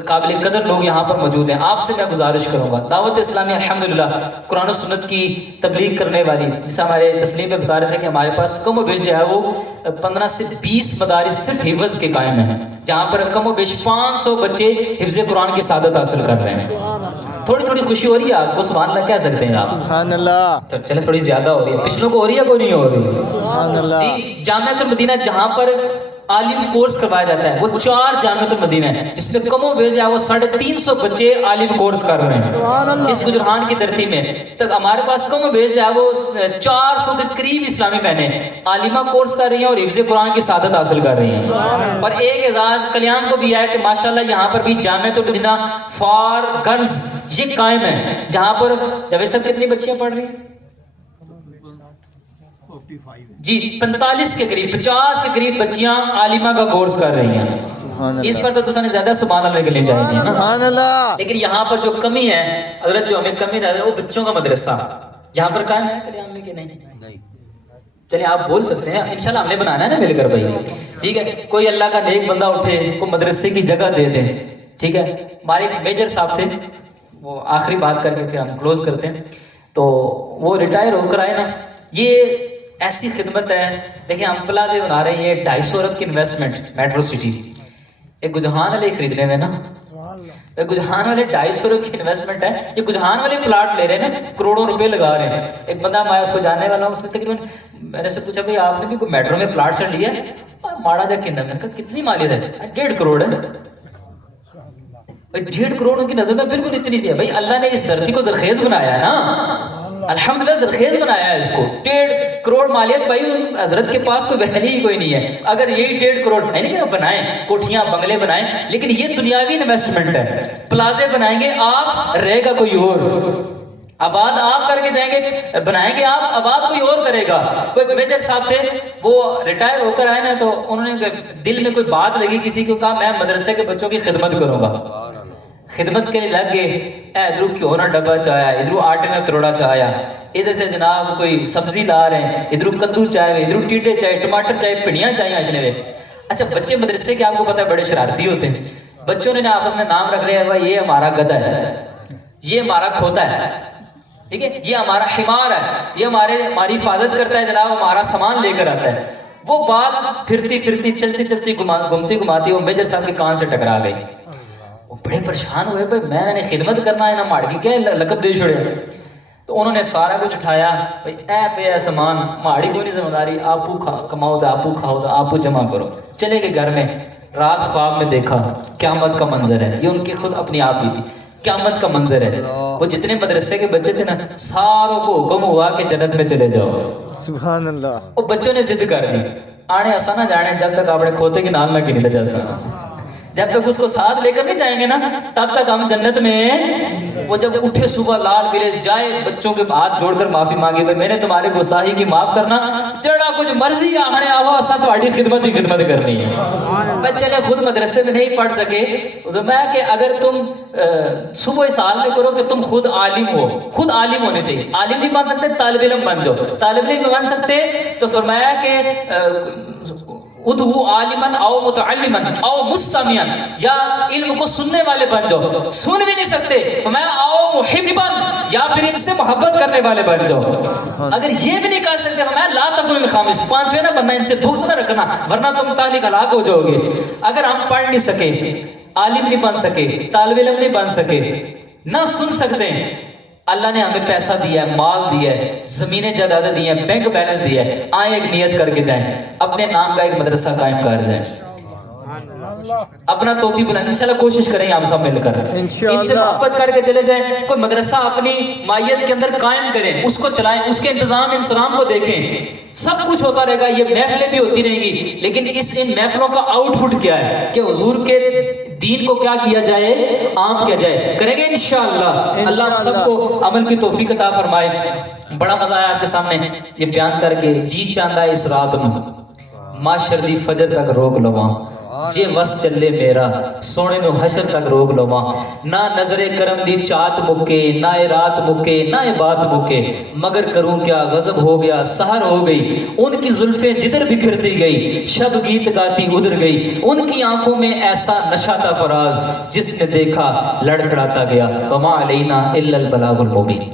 قابل قدر لوگ یہاں پر موجود ہیں، آپ سے میں گزارش کروں گا، دعوت اسلامی الحمدللہ قرآن و سنت کی تبلیغ کرنے والی، جیسے ہمارے تسلیم میں بتا رہے تھے کہ ہمارے پاس کم و بیش جو ہے وہ 15 سے 20 مدارس صرف حفظ کے قائم ہیں، جہاں پر کم و بیش 500 بچے حفظ قرآن کی سعادت حاصل کر رہے ہیں۔ تھوڑی تھوڑی خوشی ہو رہی ہے آپ کو؟ سبحان اللہ کہہ سکتے ہیں آپ؟ سبحان اللہ، تو چلے تھوڑی زیادہ ہو رہی ہے، پچھلوں کو ہو رہی ہے کوئی نہیں ہو رہی؟ سبحان اللہ۔ جامعۃ المدینہ جہاں پر عالم کورس کروایا جاتا ہے وہ 4 جامعۃ المدینہ ہے، جس میں کم و بیش ہے وہ 350 بچے عالم کورس کر رہے ہیں اس گجران کی دھرتی میں۔ تک ہمارے پاس کم و بیش ہے وہ 400 کے قریب اسلامی بہنیں عالمہ کورس کر رہی ہیں اور حفظ قرآن کی سعادت حاصل کر رہی ہیں۔ اور ایک اعزاز کلیام کو بھی ہے کہ ماشاءاللہ یہاں پر بھی جامعۃ المدینہ فار گرلز یہ قائم ہے، جہاں پر جب سب کتنی بچیاں پڑھ رہی ہیں؟ جی 45 کے قریب 50 کے قریب بچیاں عالمہ کا کورس کر رہی ہیں۔ اس پر تو تسا نے زیادہ سبحان اللہ کرنی چاہیے نا۔ سبحان اللہ۔ لیکن یہاں پر جو کمی ہے حضرت، جو ہمیں کمی رہ ہے وہ بچوں کا مدرسہ یہاں پر قائم ہے کلیام میں کہ نہیں؟ چلیے آپ بول سکتے ہیں، انشاءاللہ ہم نے بنانا ہے نا مل کر بھائی، ٹھیک ہے، کوئی اللہ کا نیک بندہ اٹھے کو مدرسے کی جگہ دے دیں، ٹھیک ہے۔ ہمارے ایک میجر صاحب تھے، وہ آخری بات کر کے پھر ہم کلوز کرتے ہیں، تو وہ ریٹائر ہو کر آئے نا، یہ ایسی خدمت ہے۔ دیکھیں ہم پلازے بنا رہے ہیں، یہ 250 ارب کی انویسٹمنٹ میٹرو سٹی، ایک گجہان والے خریدنے میں نا، ایک گجہان والے 250 ارب کی انویسٹمنٹ ہے، یہ گجہان والے پلاٹ لے رہے ہیں نا، کروڑوں روپے لگا رہے ہیں۔ ایک بندہ میں اس کو جاننے والا ہوں، اس نے تقریباً میں نے سے پوچھا بھائی آپ نے بھی کوئی میٹرو میں پلاٹ چڑھ لیا ہے؟ ماڑا جا کندہ، میں نے کہا کتنی مالیت ہے؟ 1.5 کروڑ ہے۔ 1.5 کروڑ کی نظر میں بالکل اتنی سی ہے بھائی، اللہ نے اس دھرتی کو زرخیز بنایا ہے نا، الحمدللہ زرخیز بنایا ہے اس کو۔ 1.5 کروڑ مالیت بھائی حضرت کے پاس کوئی بہنی ہی کوئی نہیں ہے، اگر یہی 1.5 کروڑ ہے نہیں کہ بنائیں کوٹھیاں بنگلے بنائیں، لیکن یہ دنیاوی انویسٹمنٹ ہے۔ پلازے بنائیں گے آپ، رہے گا کوئی اور، آباد آپ کر کے جائیں گے، بنائیں گے آپ، آباد کوئی اور کرے گا۔ کوئی میجر صاحب تھے، وہ ریٹائر ہو کر آئے نا، تو انہوں نے دل میں کوئی بات لگی کسی کو، کہا میں مدرسے کے بچوں کی خدمت کروں گا۔ خدمت کے لیے لگ گئے، ادھر کیوں نہ ڈبا چایا، ادھر آٹے میں تروڑا چایا، ادھر سے جناب کوئی سبزی لا رہے ہیں، ادھر کدو چائے، ادھر ٹیڈے چائے، ٹماٹر چائے، پنیاں چائیں اشنے میں۔ اچھا بچے مدرسے کے آپ کو پتہ ہے بڑے شرارتی ہوتے ہیں، بچوں نے آپس میں نام رکھ لیا ہے، یہ ہمارا گدھا ہے، یہ ہمارا کھوتا ہے، ٹھیک ہے، یہ ہمارا حمار ہے، یہ ہماری حفاظت کرتا ہے جناب، ہمارا سامان لے کر آتا ہے۔ وہ بات پھرتی پھرتی چلتی چلتی گھومتی گھماتی وہ میجر صاحب کے کان سے ٹکرا گئی۔ وہ بڑے پریشان ہوئے، بھائی میں نے خدمت کرنا ہے نا، ماڑ کی کیا لقب دے چھوڑے۔ تو انہوں نے سارا کچھ اٹھایا، بھائی اے پہ سامان مہاڑی کوئی نہیں ذمہ داری، آپ کماؤ تو آپ کھاؤ تو آپ جمع کرو. چلے گئے گھر میں. رات خواب میں دیکھا قیامت کا منظر ہے، یہ ان کی خود اپنی آپ ہی تھی. قیامت کا منظر ہے، وہ جتنے مدرسے کے بچے تھے نا ساروں کو حکم ہوا کہ جنت میں چلے جاؤ. سبحان اللہ. وہ بچوں نے ضد کر دی، آنے ایسا نہ جانے جب تک اپنے کھوتے کی نال نہ گرے لے جیسا، جب تک اس کو ساتھ لے کر نہیں جائیں گے نا تب تک ہم جنت میں. وہ جب اٹھے صبح لال پلے جائے بچوں کے ہاتھ جوڑ کر معافی مانگی، بھائی میں نے تمہاری گستاخی کی معاف کرنا، جڑا کچھ مرضی آنے آو اسا تہاڈی خدمت ہی خدمت کرنی ہے. بچے نے خود مدرسے میں نہیں پڑھ سکے، میں کہ اگر تم صبح سال میں کرو کہ تم خود عالم ہو، خود عالم ہونے چاہیے. عالم نہیں بن سکتے طالب علم بن جاؤ، طالب علم بن سکتے تو فرمایا کہ ادعو عالمن او متعلمن او مستمعن، یا علم کو سننے والے بن جاؤ. سن بھی نہیں سکتے میں او محبن، یا پھر ان سے محبت کرنے والے بن جاؤ. اگر یہ بھی نہیں کر سکتے میں لا تکن الخامس، پانچویں نہ بننا، ان سے بغض نہ رکھنا ورنہ تم تالیک ہلاک ہو جاؤ گے. اگر ہم پڑھ نہیں سکے، عالم نہیں بن سکے، طالب علم نہیں بن سکے، نہ سن سکتے ہیں، اللہ نے ہمیں پیسہ دیا ہے، مال دیا ہے، زمینیں جائیدادیں دی ہیں، بینک بیلنس دیا ہے، آئیں ایک نیت کر کے جائیں، اپنے نام کا ایک مدرسہ قائم کر جائیں، اپنا توتی بلند انشاءاللہ کوشش کریں ہم سب مل کر، ان سے محبت کر کے چلے جائیں. کوئی مدرسہ اپنی مائیت کے اندر قائم کریں، اس کو چلائیں، اس کے انتظام انسلام کو دیکھیں. سب کچھ ہوتا رہے گا، یہ محفلیں بھی ہوتی رہیں گی، لیکن ان محفلوں کا آؤٹ پٹ کیا ہے کہ حضور کے دین کو کیا کیا جائے، عام کیا جائے. کریں گے انشاءاللہ. اللہ ہم سب کو عمل کی توفیق عطا فرمائے. بڑا مزہ آیا آپ کے سامنے یہ بیان کر کے. جی چاندہ اس رات نو معاشر دی فجر تک روک لواں، جے وس چلے میرا سونے نو حشر تک روک لواں. نہ نظر کرم دی چات مکے، نہ رات مکے، نہ بات مکے، مگر کروں کیا غضب ہو گیا سحر ہو گئی. ان کی زلفیں جدھر بکھرتی گئی، شب گیت گاتی ادھر گئی. ان کی آنکھوں میں ایسا نشہ تھا فراز، جس نے دیکھا لڑکڑاتا گیا. وما علینا الا البلاغ المبین.